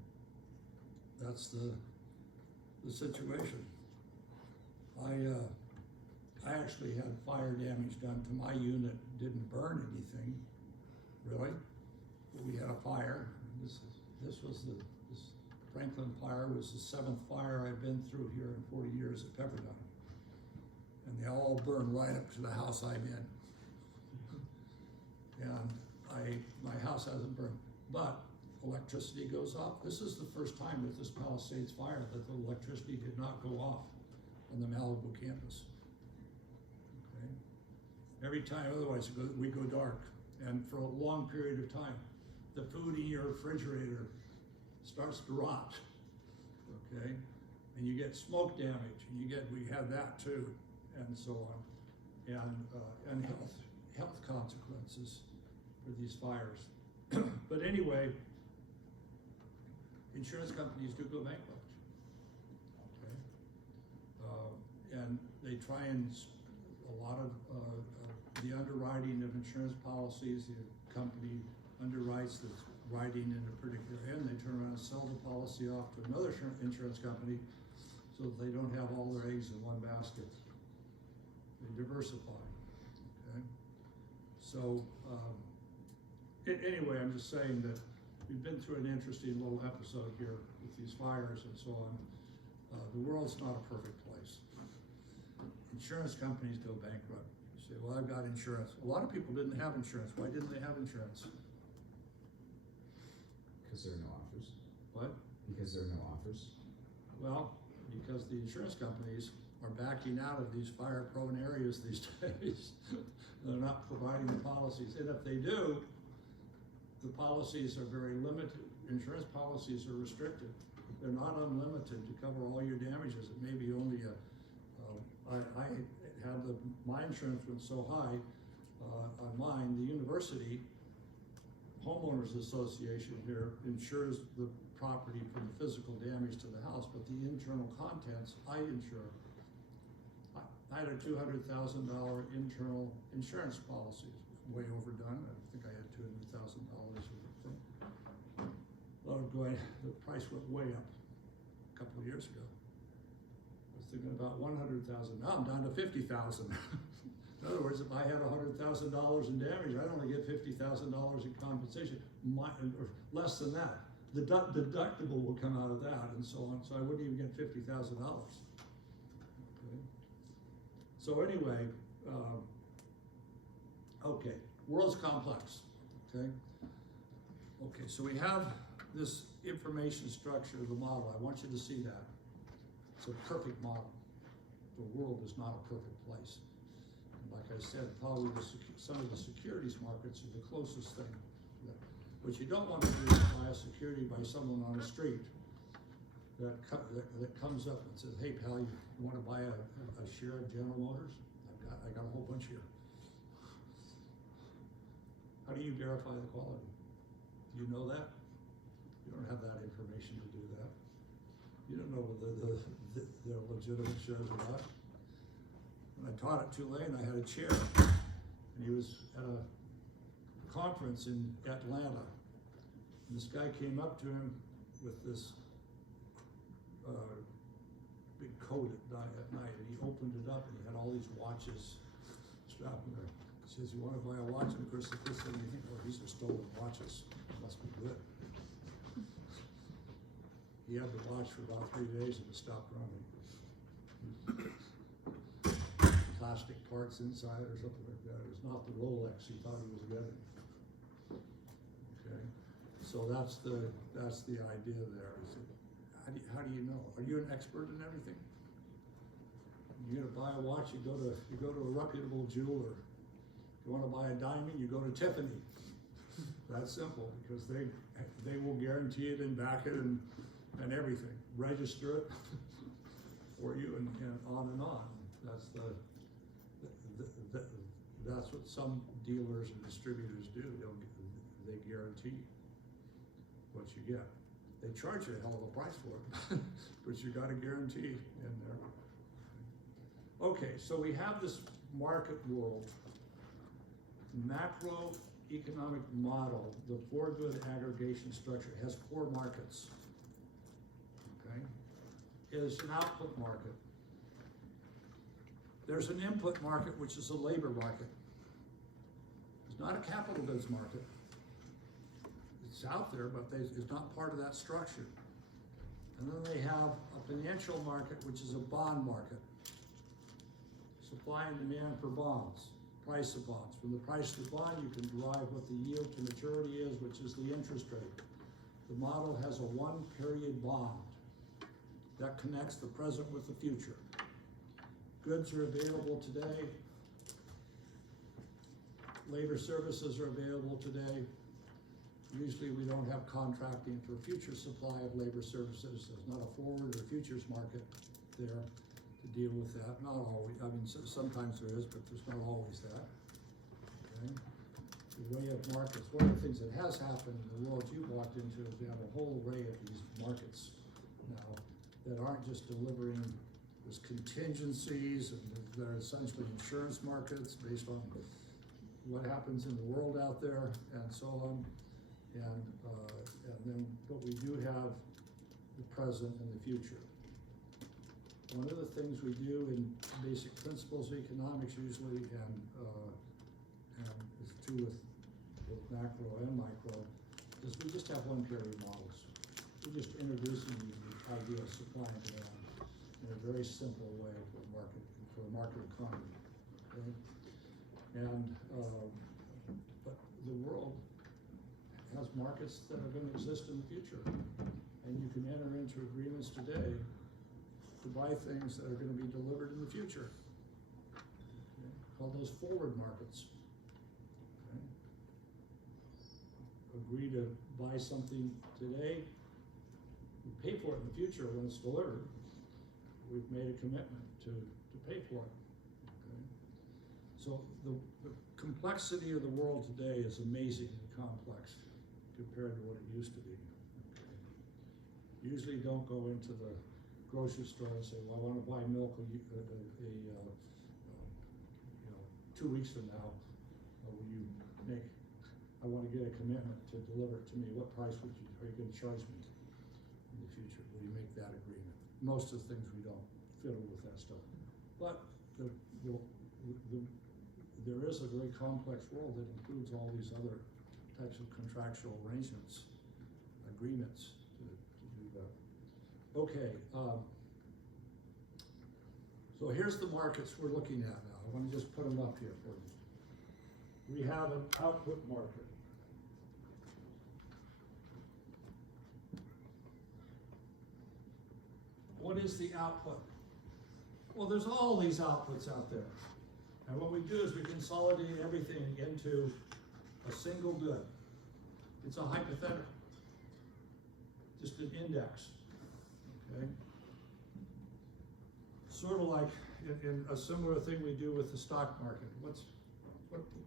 that's the situation. I actually had fire damage done to my unit. Didn't burn anything, really, but we had a fire. This Franklin fire was the 7th fire I've been through here in 40 years at Pepperdine. And they all burned right up to the house I'm in. And my house hasn't burned, but electricity goes off. This is the first time with this Palisades fire that the electricity did not go off on the Malibu campus. Okay. Every time otherwise we go dark, and for a long period of time, the food in your refrigerator starts to rot, okay? And you get smoke damage, and we had that too, and so on. And health consequences for these fires. But anyway, insurance companies do go bankrupt, okay? And they try and, a lot of the underwriting of insurance policies, the company underwrites that's writing in a particular end, they turn around and sell the policy off to another insurance company so that they don't have all their eggs in one basket. They diversify, okay? So, anyway, I'm just saying that we've been through an interesting little episode here with these fires and so on. The world's not a perfect place. Insurance companies go bankrupt. You say, well, I've got insurance. A lot of people didn't have insurance. Why didn't they have insurance? Because there are no offers. What? Because there are no offers. Well, because the insurance companies are backing out of these fire-prone areas these days. They're not providing the policies, and if they do, the policies are very limited. Insurance policies are restricted. They're not unlimited to cover all your damages. It may be only I had my insurance went so high on mine, the university homeowners association here insures the property from the physical damage to the house, but the internal contents I insure. I had a $200,000 internal insurance policy, way overdone. I think I had $200,000 of the thing. Well, the price went way up a couple of years ago. I was thinking about 100,000. Now I'm down to 50,000. In other words, if I had $100,000 in damage, I'd only get $50,000 in compensation, or less than that. The deductible will come out of that, and so on. So I wouldn't even get $50,000. Okay. So anyway, okay, world's complex. Okay. Okay. So we have this information structure of the model. I want you to see that. It's a perfect model. the world is not a perfect place. And like I said, probably some of the securities markets are the closest thing. What you don't want to do is buy a security by someone on the street that comes up and says, hey pal, you want to buy a share of General Motors? I got a whole bunch here. How do you verify the quality? Do you know that? You don't have that information to do that. You don't know whether they're legitimate shares or not. When I taught at Tulane, I had a chair, and he was at a conference in Atlanta. And this guy came up to him with this big coat at night, and he opened it up, and he had all these watches strapped in there. He says, you want to buy a watch? And of course, the first thing you think, oh, these are stolen watches. It must be good. He had the watch for about 3 days, and it stopped running. Plastic parts inside or something like that. It was not the Rolex he thought he was getting. Okay, so that's the idea there. How do you know? Are you an expert in everything? You're gonna buy a watch, you go to a reputable jeweler. You want to buy a diamond, you go to Tiffany. That's simple, because they will guarantee it and back it and everything. Register it for you and on and on. That's what some dealers and distributors do. They guarantee what you get. They charge you a hell of a price for it, but you got a guarantee in there. Okay, so we have this market world, macroeconomic model, the four-good aggregation structure has 4 markets. Okay, is an output market. There's an input market, which is a labor market. It's not a capital goods market. It's out there, but it's not part of that structure. And then they have a financial market, which is a bond market. Supply and demand for bonds, price of bonds. From the price of the bond, you can derive what the yield to maturity is, which is the interest rate. The model has a 1-period bond that connects the present with the future. Goods are available today. Labor services are available today. Usually we don't have contracting for future supply of labor services. There's not a forward or futures market there to deal with that. Not always. I mean, sometimes there is, but there's not always that. Okay. The way of markets. One of the things that has happened in the world you've walked into is we have a whole array of these markets now that aren't just delivering. There's contingencies, and they're essentially insurance markets based on what happens in the world out there, and so on. And then, but we do have the present and the future. One of the things we do in basic principles of economics usually, and it's true with macro and micro, is we just have 1-period models. We're just introducing the idea of supply and demand in a very simple way for a market economy. Okay? And but the world has markets that are going to exist in the future, and you can enter into agreements today to buy things that are going to be delivered in the future. Okay? Call those forward markets. Okay? Agree to buy something today, we pay for it in the future when it's delivered. We've made a commitment to pay for it. Okay? So the complexity of the world today is amazingly complex compared to what it used to be. Okay? Usually don't go into the grocery store and say, well, I want to buy milk 2 weeks from now. Will you make, I want to get a commitment to deliver it to me. What price are you going to charge me in the future? Will you make that agreement? Most of the things we don't fiddle with that stuff. But there is a very complex world that includes all these other types of contractual arrangements, agreements to do that. Okay, so here's the markets we're looking at now. I want to just put them up here for you. We have an output market. What is the output? Well, there's all these outputs out there. And what we do is we consolidate everything into a single good. It's a hypothetical, just an index, okay? Sort of like in a similar thing we do with the stock market.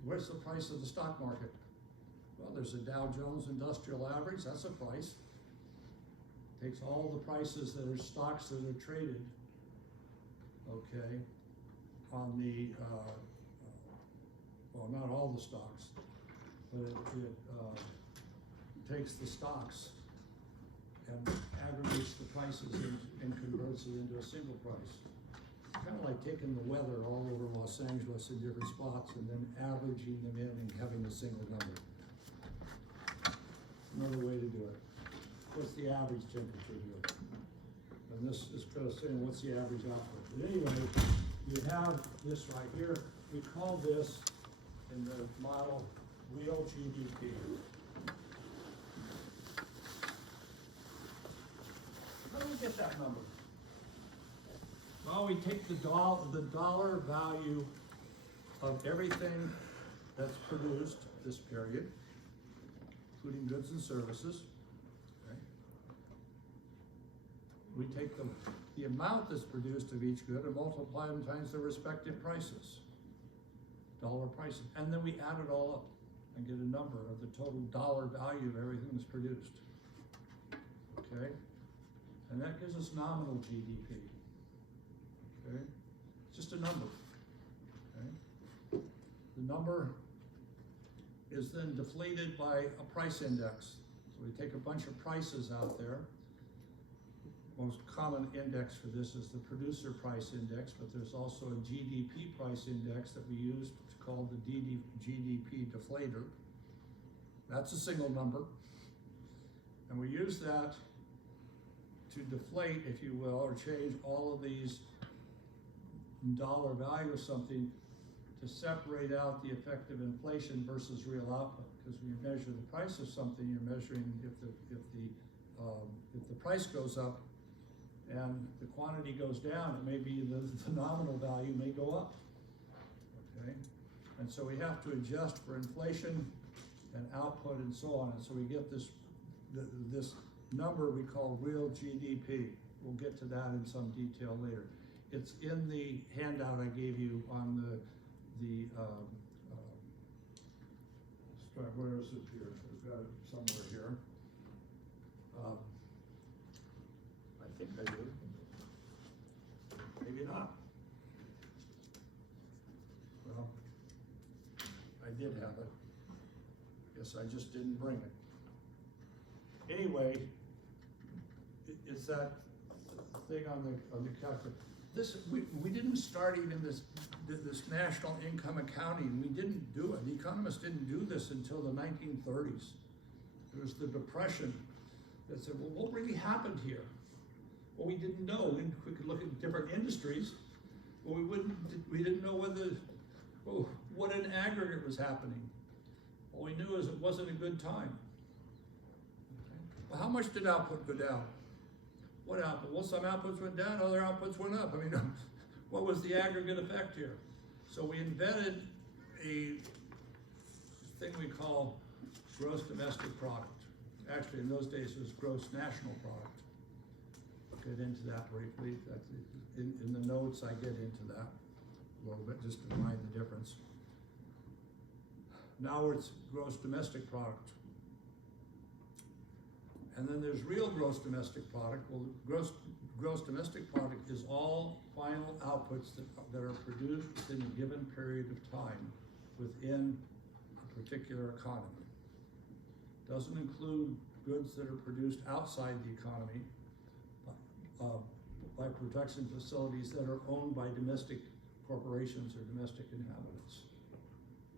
Where's the price of the stock market? Well, there's a Dow Jones Industrial Average, that's a price. Takes all the prices that are stocks that are traded, okay, on the, well, not all the stocks, but it takes the stocks and aggregates the prices and converts it into a single price. Kind of like taking the weather all over Los Angeles in different spots and then averaging them in and having a single number. Another way to do it. What's the average temperature here? And this is kind of saying what's the average output. But anyway, you have this right here. We call this in the model real GDP. How do we get that number? Well, we take the dollar value of everything that's produced this period, including goods and services. Okay. We take the amount that's produced of each good and multiply them times their respective prices, dollar prices, and then we add it all up and get a number of the total dollar value of everything that's produced. Okay, and that gives us nominal GDP. Okay, it's just a number. Okay, the number is then deflated by a price index. So we take a bunch of prices out there. Most common index for this is the producer price index, but there's also a GDP price index that we use called the GDP deflator. That's a single number. And we use that to deflate, if you will, or change all of these dollar value of something to separate out the effect of inflation versus real output. Because when you measure the price of something, you're measuring if the price goes up and the quantity goes down, it may be the nominal value may go up. Okay, and so we have to adjust for inflation and output and so on, and so we get this number we call real GDP. We'll get to that in some detail later. It's in the handout I gave you on where is it here? I've got it somewhere here. I think I do. Maybe not. Well, I did have it. Guess I just didn't bring it. Anyway, it's that thing on the calculator. We didn't start even this national income accounting. We didn't do it. The economists didn't do this until the 1930s. It was the Depression that said, well, what really happened here? Well, we didn't know. We could look at different industries, but we didn't know what in aggregate was happening. All we knew is it wasn't a good time. Okay. Well, how much did output go down? What output? Well, some outputs went down, other outputs went up. I mean, what was the aggregate effect here? So we invented a thing we call gross domestic product. Actually, in those days, it was gross national product. I'll get into that briefly. In the notes, I get into that a little bit, just to find the difference. Now it's gross domestic product. And then there's real gross domestic product. Well, gross domestic product is all final outputs that are produced within a given period of time within a particular economy. Doesn't include goods that are produced outside the economy by production facilities that are owned by domestic corporations or domestic inhabitants.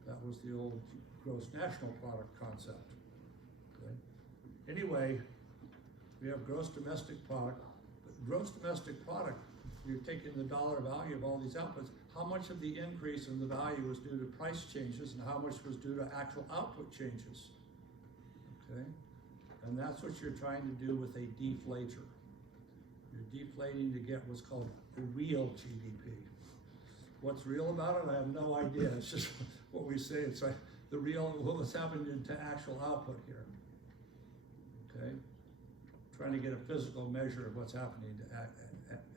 That was the old gross national product concept. Okay. Anyway, we have gross domestic product. But gross domestic product, you're taking the dollar value of all these outputs. How much of the increase in the value was due to price changes and how much was due to actual output changes? Okay, and that's what you're trying to do with a deflator. You're deflating to get what's called the real GDP. What's real about it, I have no idea. It's just what we say. It's like the real, what's happening to actual output here. Okay? Trying to get a physical measure of what's happening to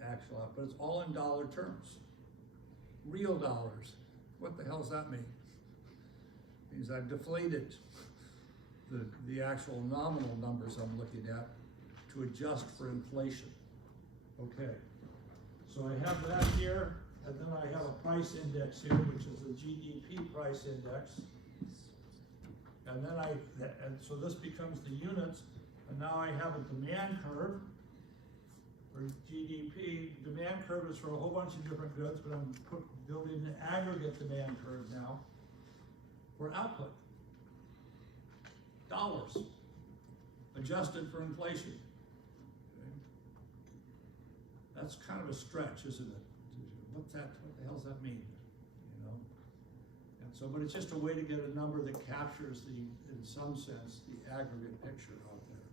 actual output. It's all in dollar terms. Real dollars. What the hell does that mean? It means I've deflated the actual nominal numbers I'm looking at to adjust for inflation. Okay, so I have that here, and then I have a price index here, which is the GDP price index. And then so this becomes the units, and now I have a demand curve for GDP. Demand curve is for a whole bunch of different goods, but I'm building an aggregate demand curve now for output. Dollars, adjusted for inflation. Okay. That's kind of a stretch, isn't it? What the hell does that mean? You know? And so, but it's just a way to get a number that captures in some sense, the aggregate picture out there.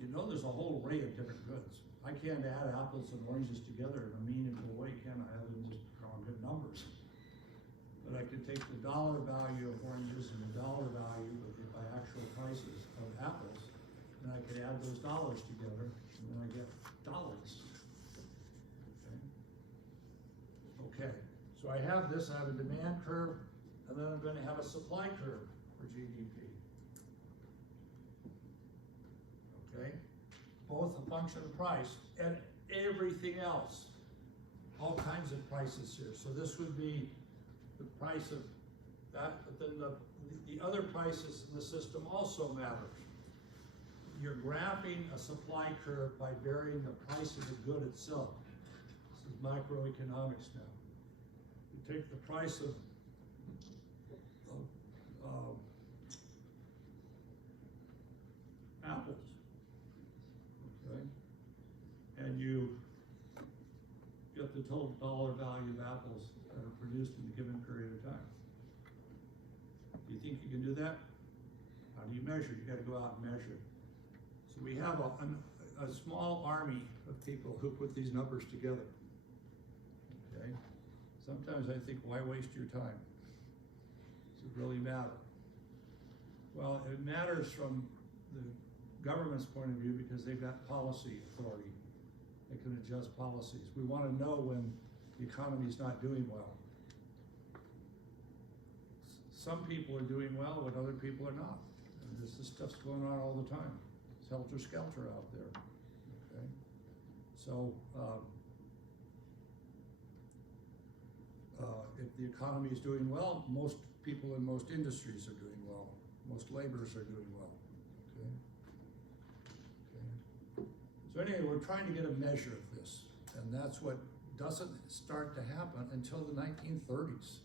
You know, there's a whole array of different goods. I can't add apples and oranges together in a meaningful way, can I? Other than just drawing good numbers. But I can take the dollar value of oranges and the dollar value by actual prices of apples, and I can add those dollars together, and then I get dollars. Okay, so I have this, I have a demand curve, and then I'm going to have a supply curve for GDP. Okay, both a function of price and everything else, all kinds of prices here. So this would be the price of that, but then the other prices in the system also matter. You're graphing a supply curve by varying the price of the good itself. This is microeconomics now. You take the price of apples, okay, and you get the total dollar value of apples that are produced in a given period of time. Do you think you can do that? How do you measure? You got to go out and measure. So we have a small army of people who put these numbers together. Okay. Sometimes I think, why waste your time? Does it really matter? Well, it matters from the government's point of view because they've got policy authority. They can adjust policies. We want to know when the economy is not doing well. Some people are doing well when other people are not. And this stuff's going on all the time. It's helter-skelter out there. Okay? So, if the economy is doing well, most people in most industries are doing well. Most laborers are doing well. Okay? Okay. So anyway, we're trying to get a measure of this, and that's what doesn't start to happen until the 1930s.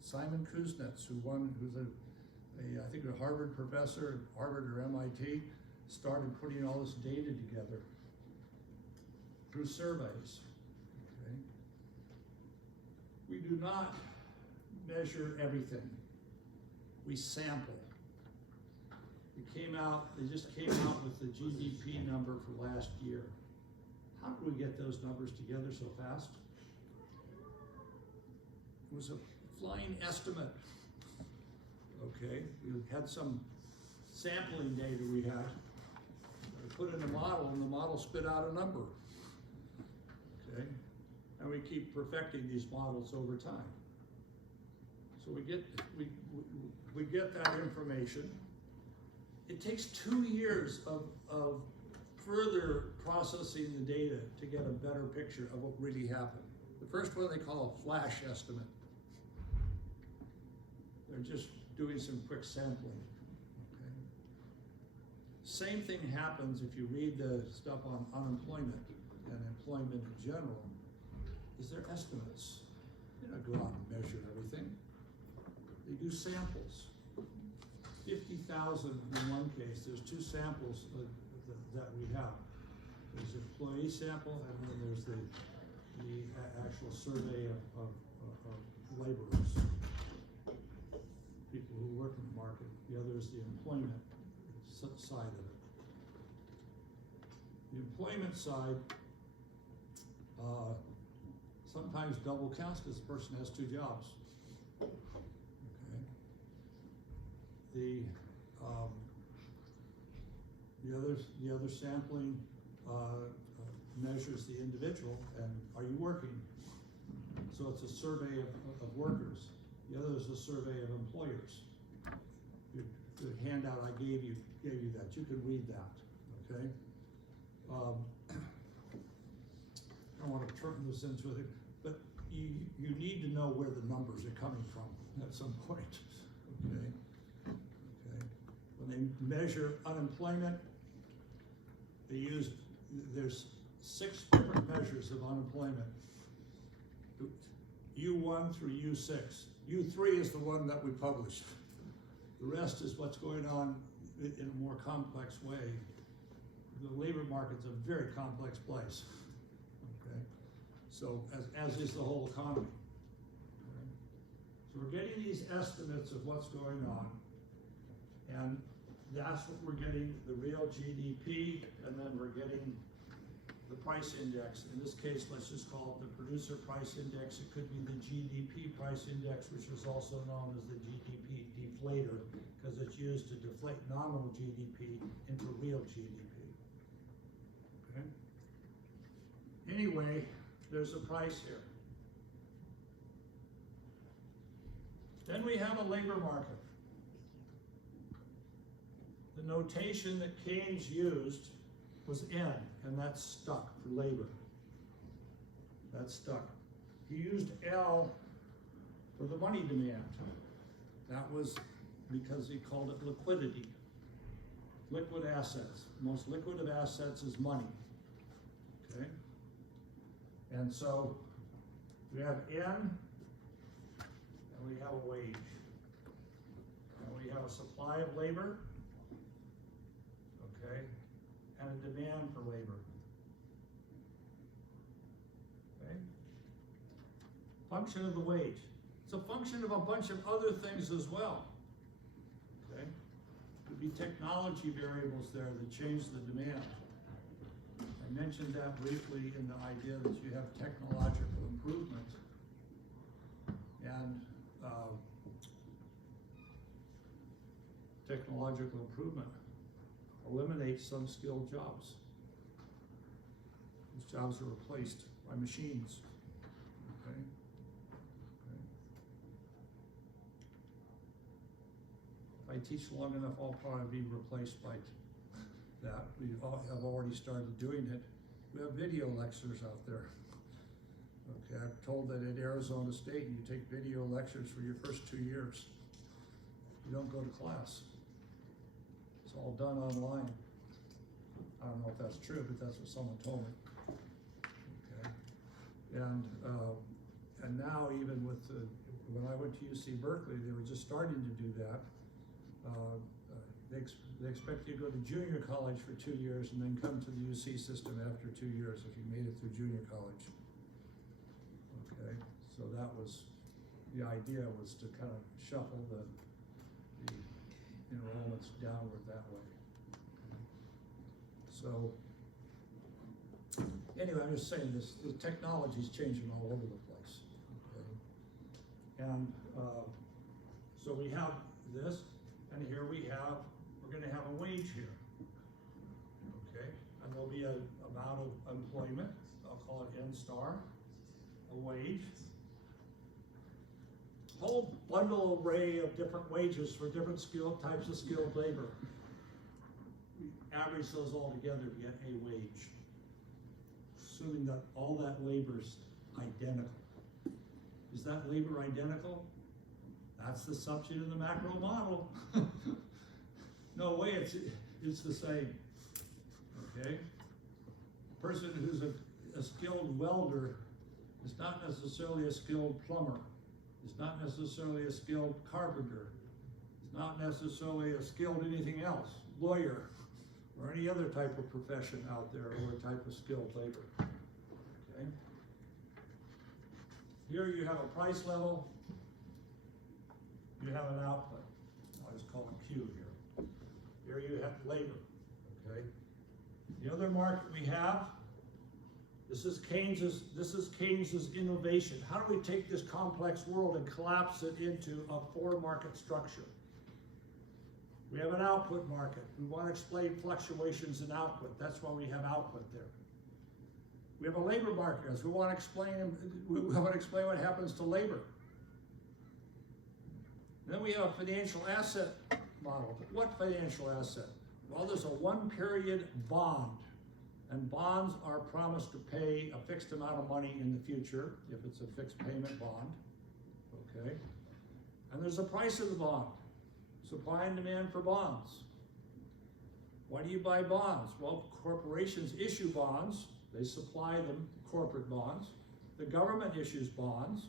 Simon Kuznets, who's I think a Harvard professor, Harvard or MIT, started putting all this data together through surveys. Okay? We do not measure everything. We sample. They just came out with the GDP number for last year. How did we get those numbers together so fast? It was a flying estimate. Okay, we had some sampling data we had. We put in a model, and the model spit out a number. Okay, and we keep perfecting these models over time. So we get that information. It takes 2 years of further processing the data to get a better picture of what really happened. The first one they call a flash estimate. They're just doing some quick sampling. Okay. Same thing happens if you read the stuff on unemployment and employment in general. Is there estimates? They don't go out and measure everything. They do samples. 50,000 in one case. There's 2 samples that we have. There's the employee sample, and then there's the actual survey of laborers, people who work in the market. The other is the employment side of it. The employment side sometimes double counts because the person has two jobs. Okay. The other sampling measures the individual and are you working? So it's a survey of workers. The other is a survey of employers. The handout I gave you that. You can read that, okay? I don't want to turn this into it, but you need to know where the numbers are coming from at some point, okay? Okay. When they measure unemployment, there's 6 different measures of unemployment. U1 through U6. U3 is the one that we published. The rest is what's going on in a more complex way. The labor market's a very complex place. Okay, so as is the whole economy. Okay? So we're getting these estimates of what's going on, and that's what we're getting, the real GDP, and then we're getting the price index. In this case, let's just call it the producer price index. It could be the GDP price index, which is also known as the GDP deflator, because it's used to deflate nominal GDP into real GDP. Okay. Anyway, there's a price here. Then we have a labor market. The notation that Keynes used was N, and that's stuck for labor. That's stuck. He used L for the money demand. That was because he called it liquidity. Liquid assets. Most liquid of assets is money. Okay? And so we have N, and we have a wage. And we have a supply of labor, okay, and a demand for labor. Okay? Function of the wage. It's a function of a bunch of other things as well. Okay? Could be technology variables there that change the demand. I mentioned that briefly in the idea that you have technological improvement, and technological improvement eliminates some skilled jobs. These jobs are replaced by machines. Okay? If I teach long enough, I'll probably be replaced by that. We have already started doing it. We have video lectures out there. Okay, I'm told that at Arizona State you take video lectures for your first 2 years. You don't go to class. It's all done online. I don't know if that's true, but that's what someone told me. Okay, and now even with when I went to UC Berkeley, they were just starting to do that. They expect you to go to junior college for 2 years and then come to the UC system after 2 years if you made it through junior college. Okay, so that was, the idea was to kind of shuffle the enrollments downward that way. So, anyway, I'm just saying this, the technology's changing all over the place. Okay? And so we have this, and here we're going to have a wage here. Okay? And there'll be an amount of employment, I'll call it N star, a wage. Whole bundle array of different wages for different types of skilled labor. We average those all together to get a wage, assuming that all that labor's identical. Is that labor identical? That's the assumption in the macro model. No way, it's the same. Okay? A person who's a skilled welder is not necessarily a skilled plumber. It's not necessarily a skilled carpenter. It's not necessarily a skilled anything else, lawyer, or any other type of profession out there, or a type of skilled labor. Okay? Here you have a price level. You have an output. I'll just call it Q here. Here you have labor. Okay? The other market we have This is Keynes's innovation. How do we take this complex world and collapse it into a four-market structure? We have an output market. We want to explain fluctuations in output. That's why we have output there. We have a labor market. We want to explain what happens to labor. Then we have a financial asset model. But what financial asset? Well, there's a one-period bond. And bonds are promised to pay a fixed amount of money in the future, if it's a fixed payment bond, okay? And there's a price of the bond, supply and demand for bonds. Why do you buy bonds? Well, corporations issue bonds, they supply them, corporate bonds. The government issues bonds,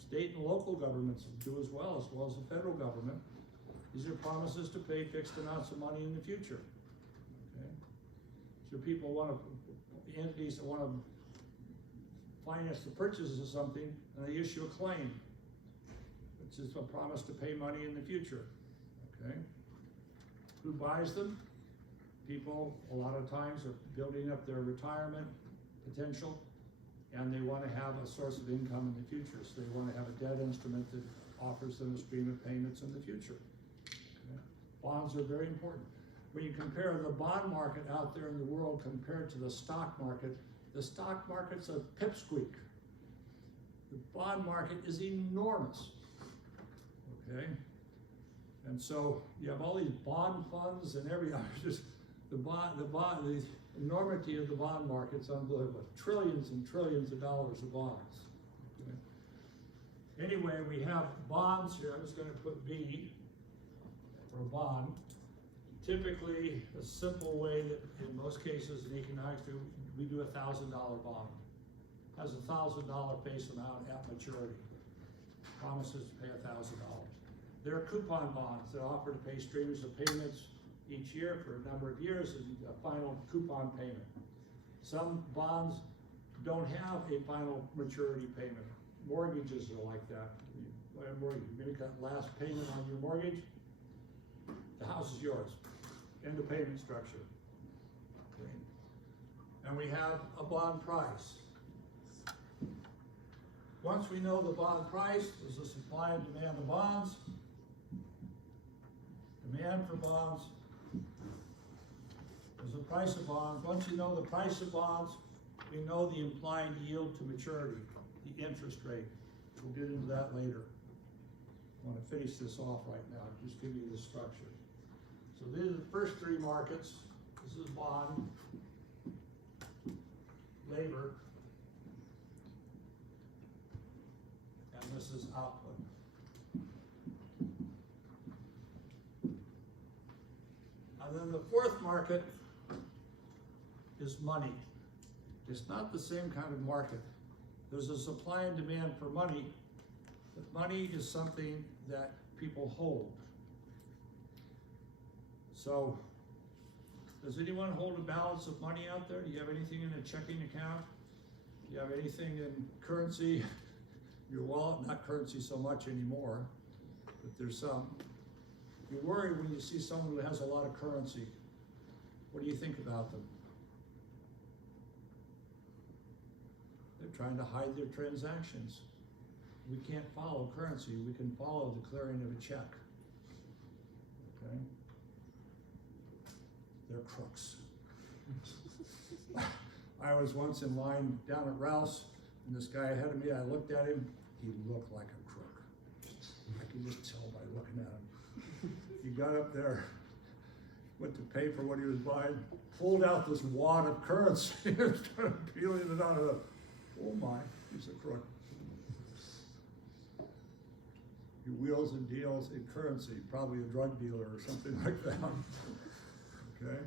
state and local governments do as well as the federal government. These are promises to pay fixed amounts of money in the future. So people entities that want to finance the purchases of something, and they issue a claim, which is a promise to pay money in the future, okay? Who buys them? People, a lot of times, are building up their retirement potential, and they want to have a source of income in the future, so they want to have a debt instrument that offers them a stream of payments in the future. Okay? Bonds are very important. When you compare the bond market out there in the world compared to the stock market's a pipsqueak. The bond market is enormous, okay? And so you have all these bond funds and everything. The enormity of the bond market's unbelievable. Trillions and trillions of dollars of bonds. Okay? Anyway, we have bonds here. I'm just going to put B for a bond. Typically, a simple way that in most cases in economics we do $1,000 bond. Has a $1,000 face amount at maturity. Promises to pay $1,000. There are coupon bonds that offer to pay streams of payments each year for a number of years and a final coupon payment. Some bonds don't have a final maturity payment. Mortgages are like that. You're make that last payment on your mortgage, the house is yours. End of payment structure. Okay. And we have a bond price. Once we know the bond price, there's a supply and demand of bonds. Demand for bonds. There's a price of bonds. Once you know the price of bonds, we know the implied yield to maturity, the interest rate. We'll get into that later. I want to finish this off right now, just give you the structure. So these are the first three markets. This is bond, labor, and this is output. And then the fourth market is money. It's not the same kind of market. There's a supply and demand for money, but money is something that people hold. So, does anyone hold a balance of money out there? Do you have anything in a checking account? Do you have anything in currency? Your wallet, not currency so much anymore, but there's some. You worry when you see someone who has a lot of currency. What do you think about them? They're trying to hide their transactions. We can't follow currency. We can follow the clearing of a check. Okay? They're crooks. I was once in line down at Ralph's, and this guy ahead of me, I looked at him, he looked like a crook. I could just tell by looking at him. He got up there, went to pay for what he was buying, pulled out this wad of currency and started peeling it out of the, oh my, he's a crook. He wheels and deals in currency, probably a drug dealer or something like that. Okay.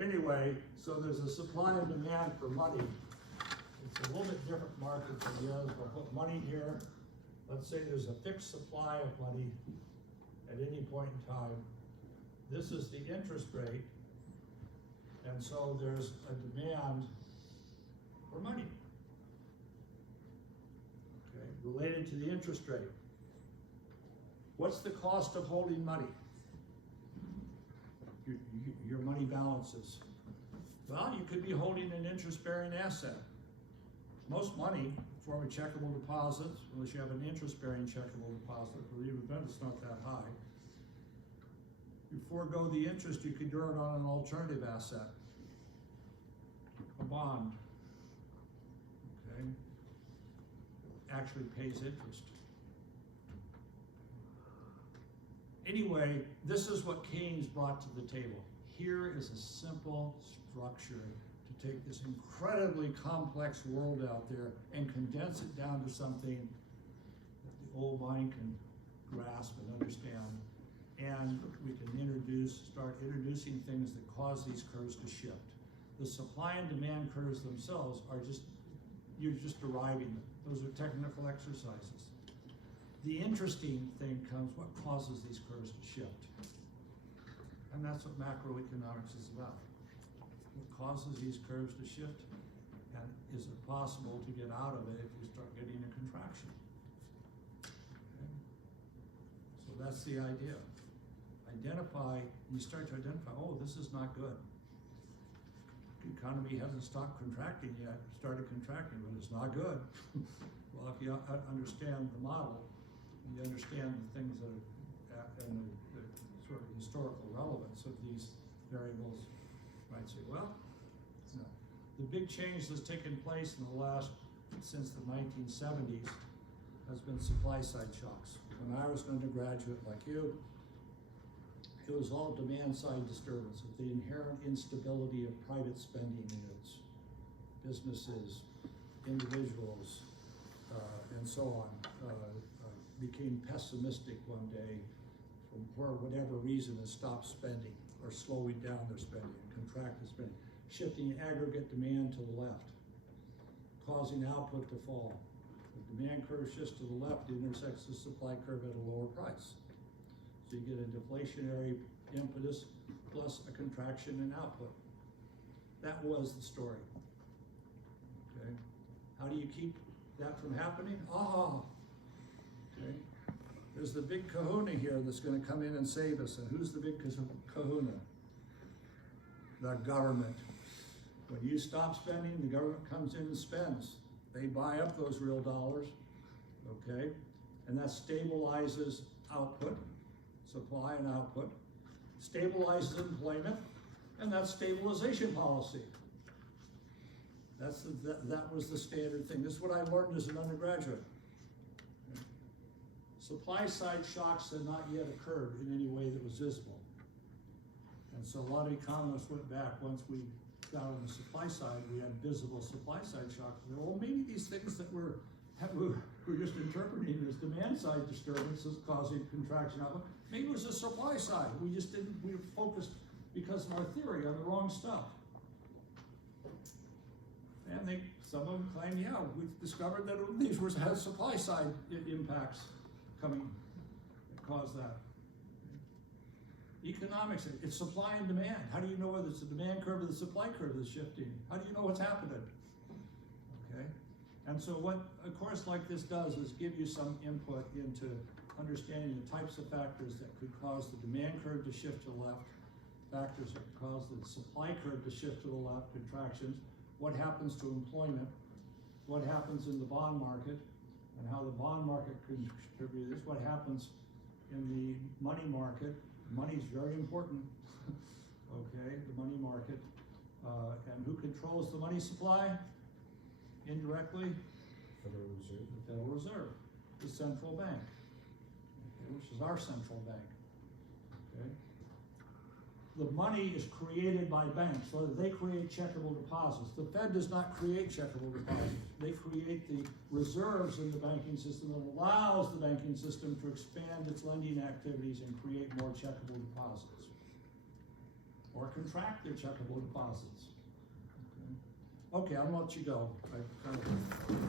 Anyway, so there's a supply and demand for money. It's a little bit different market than the others. We'll put money here. Let's say there's a fixed supply of money at any point in time. This is the interest rate. And so there's a demand for money. Okay, related to the interest rate. What's the cost of holding money? Your money balances. Well, you could be holding an interest-bearing asset. most money for a checkable deposit, unless you have an interest-bearing checkable deposit, or even then it's not that high. You forego the interest, you could draw it on an alternative asset, a bond. Okay, actually pays interest. Anyway, this is what Keynes brought to the table. Here is a simple structure to take this incredibly complex world out there and condense it down to something that the old mind can grasp and understand. And we can start introducing things that cause these curves to shift. The supply and demand curves themselves are you're just deriving them. Those are technical exercises. The interesting thing comes, what causes these curves to shift? And that's what macroeconomics is about. What causes these curves to shift? And is it possible to get out of it if you start getting a contraction? Okay. So that's the idea. You start to identify, oh, this is not good. The economy hasn't stopped contracting yet, started contracting, but it's not good. Well, if you understand the model, you understand the things that are, and the sort of historical relevance of these variables, you might say, well, no. The big change that's taken place in the since the 1970s has been supply side shocks. When I was an undergraduate like you, it was all demand side disturbances, the inherent instability of private spending units, businesses, individuals, and so on, became pessimistic one day for whatever reason and stopped spending or slowing down their spending and contracted spending, shifting aggregate demand to the left, causing output to fall. The demand curve shifts to the left, it intersects the supply curve at a lower price. So you get a deflationary impetus plus a contraction in output. That was the story. Okay. How do you keep that from happening? Okay. There's the big kahuna here that's going to come in and save us. And who's the big kahuna? The government. When you stop spending, the government comes in and spends. They buy up those real dollars, okay? And that stabilizes output, supply and output, stabilizes employment, and that's stabilization policy. That was the standard thing. This is what I learned as an undergraduate. Supply side shocks had not yet occurred in any way that was visible. And so a lot of economists went back once we got on the supply side, we had visible supply side shocks. Well, maybe these things that we're just interpreting as demand side disturbances causing contraction output, maybe it was a supply side. We were focused because of our theory on the wrong stuff. And some of them claim, yeah, we discovered that these had supply side impacts coming that caused that. Economics, it's supply and demand. How do you know whether it's the demand curve or the supply curve that's shifting? How do you know what's happening? Okay, and so what a course like this does is give you some input into understanding the types of factors that could cause the demand curve to shift to the left, factors that cause the supply curve to shift to the left, contractions, what happens to employment, what happens in the bond market, and how the bond market contributes, what happens in the money market. Money is very important, okay, the money market. And who controls the money supply? Indirectly? Federal Reserve. The Federal Reserve, the central bank, okay, which is our central bank, okay? The money is created by banks, so they create checkable deposits. The Fed does not create checkable deposits. They create the reserves in the banking system that allows the banking system to expand its lending activities and create more checkable deposits, or contract their checkable deposits. Okay, I'm gonna let you go.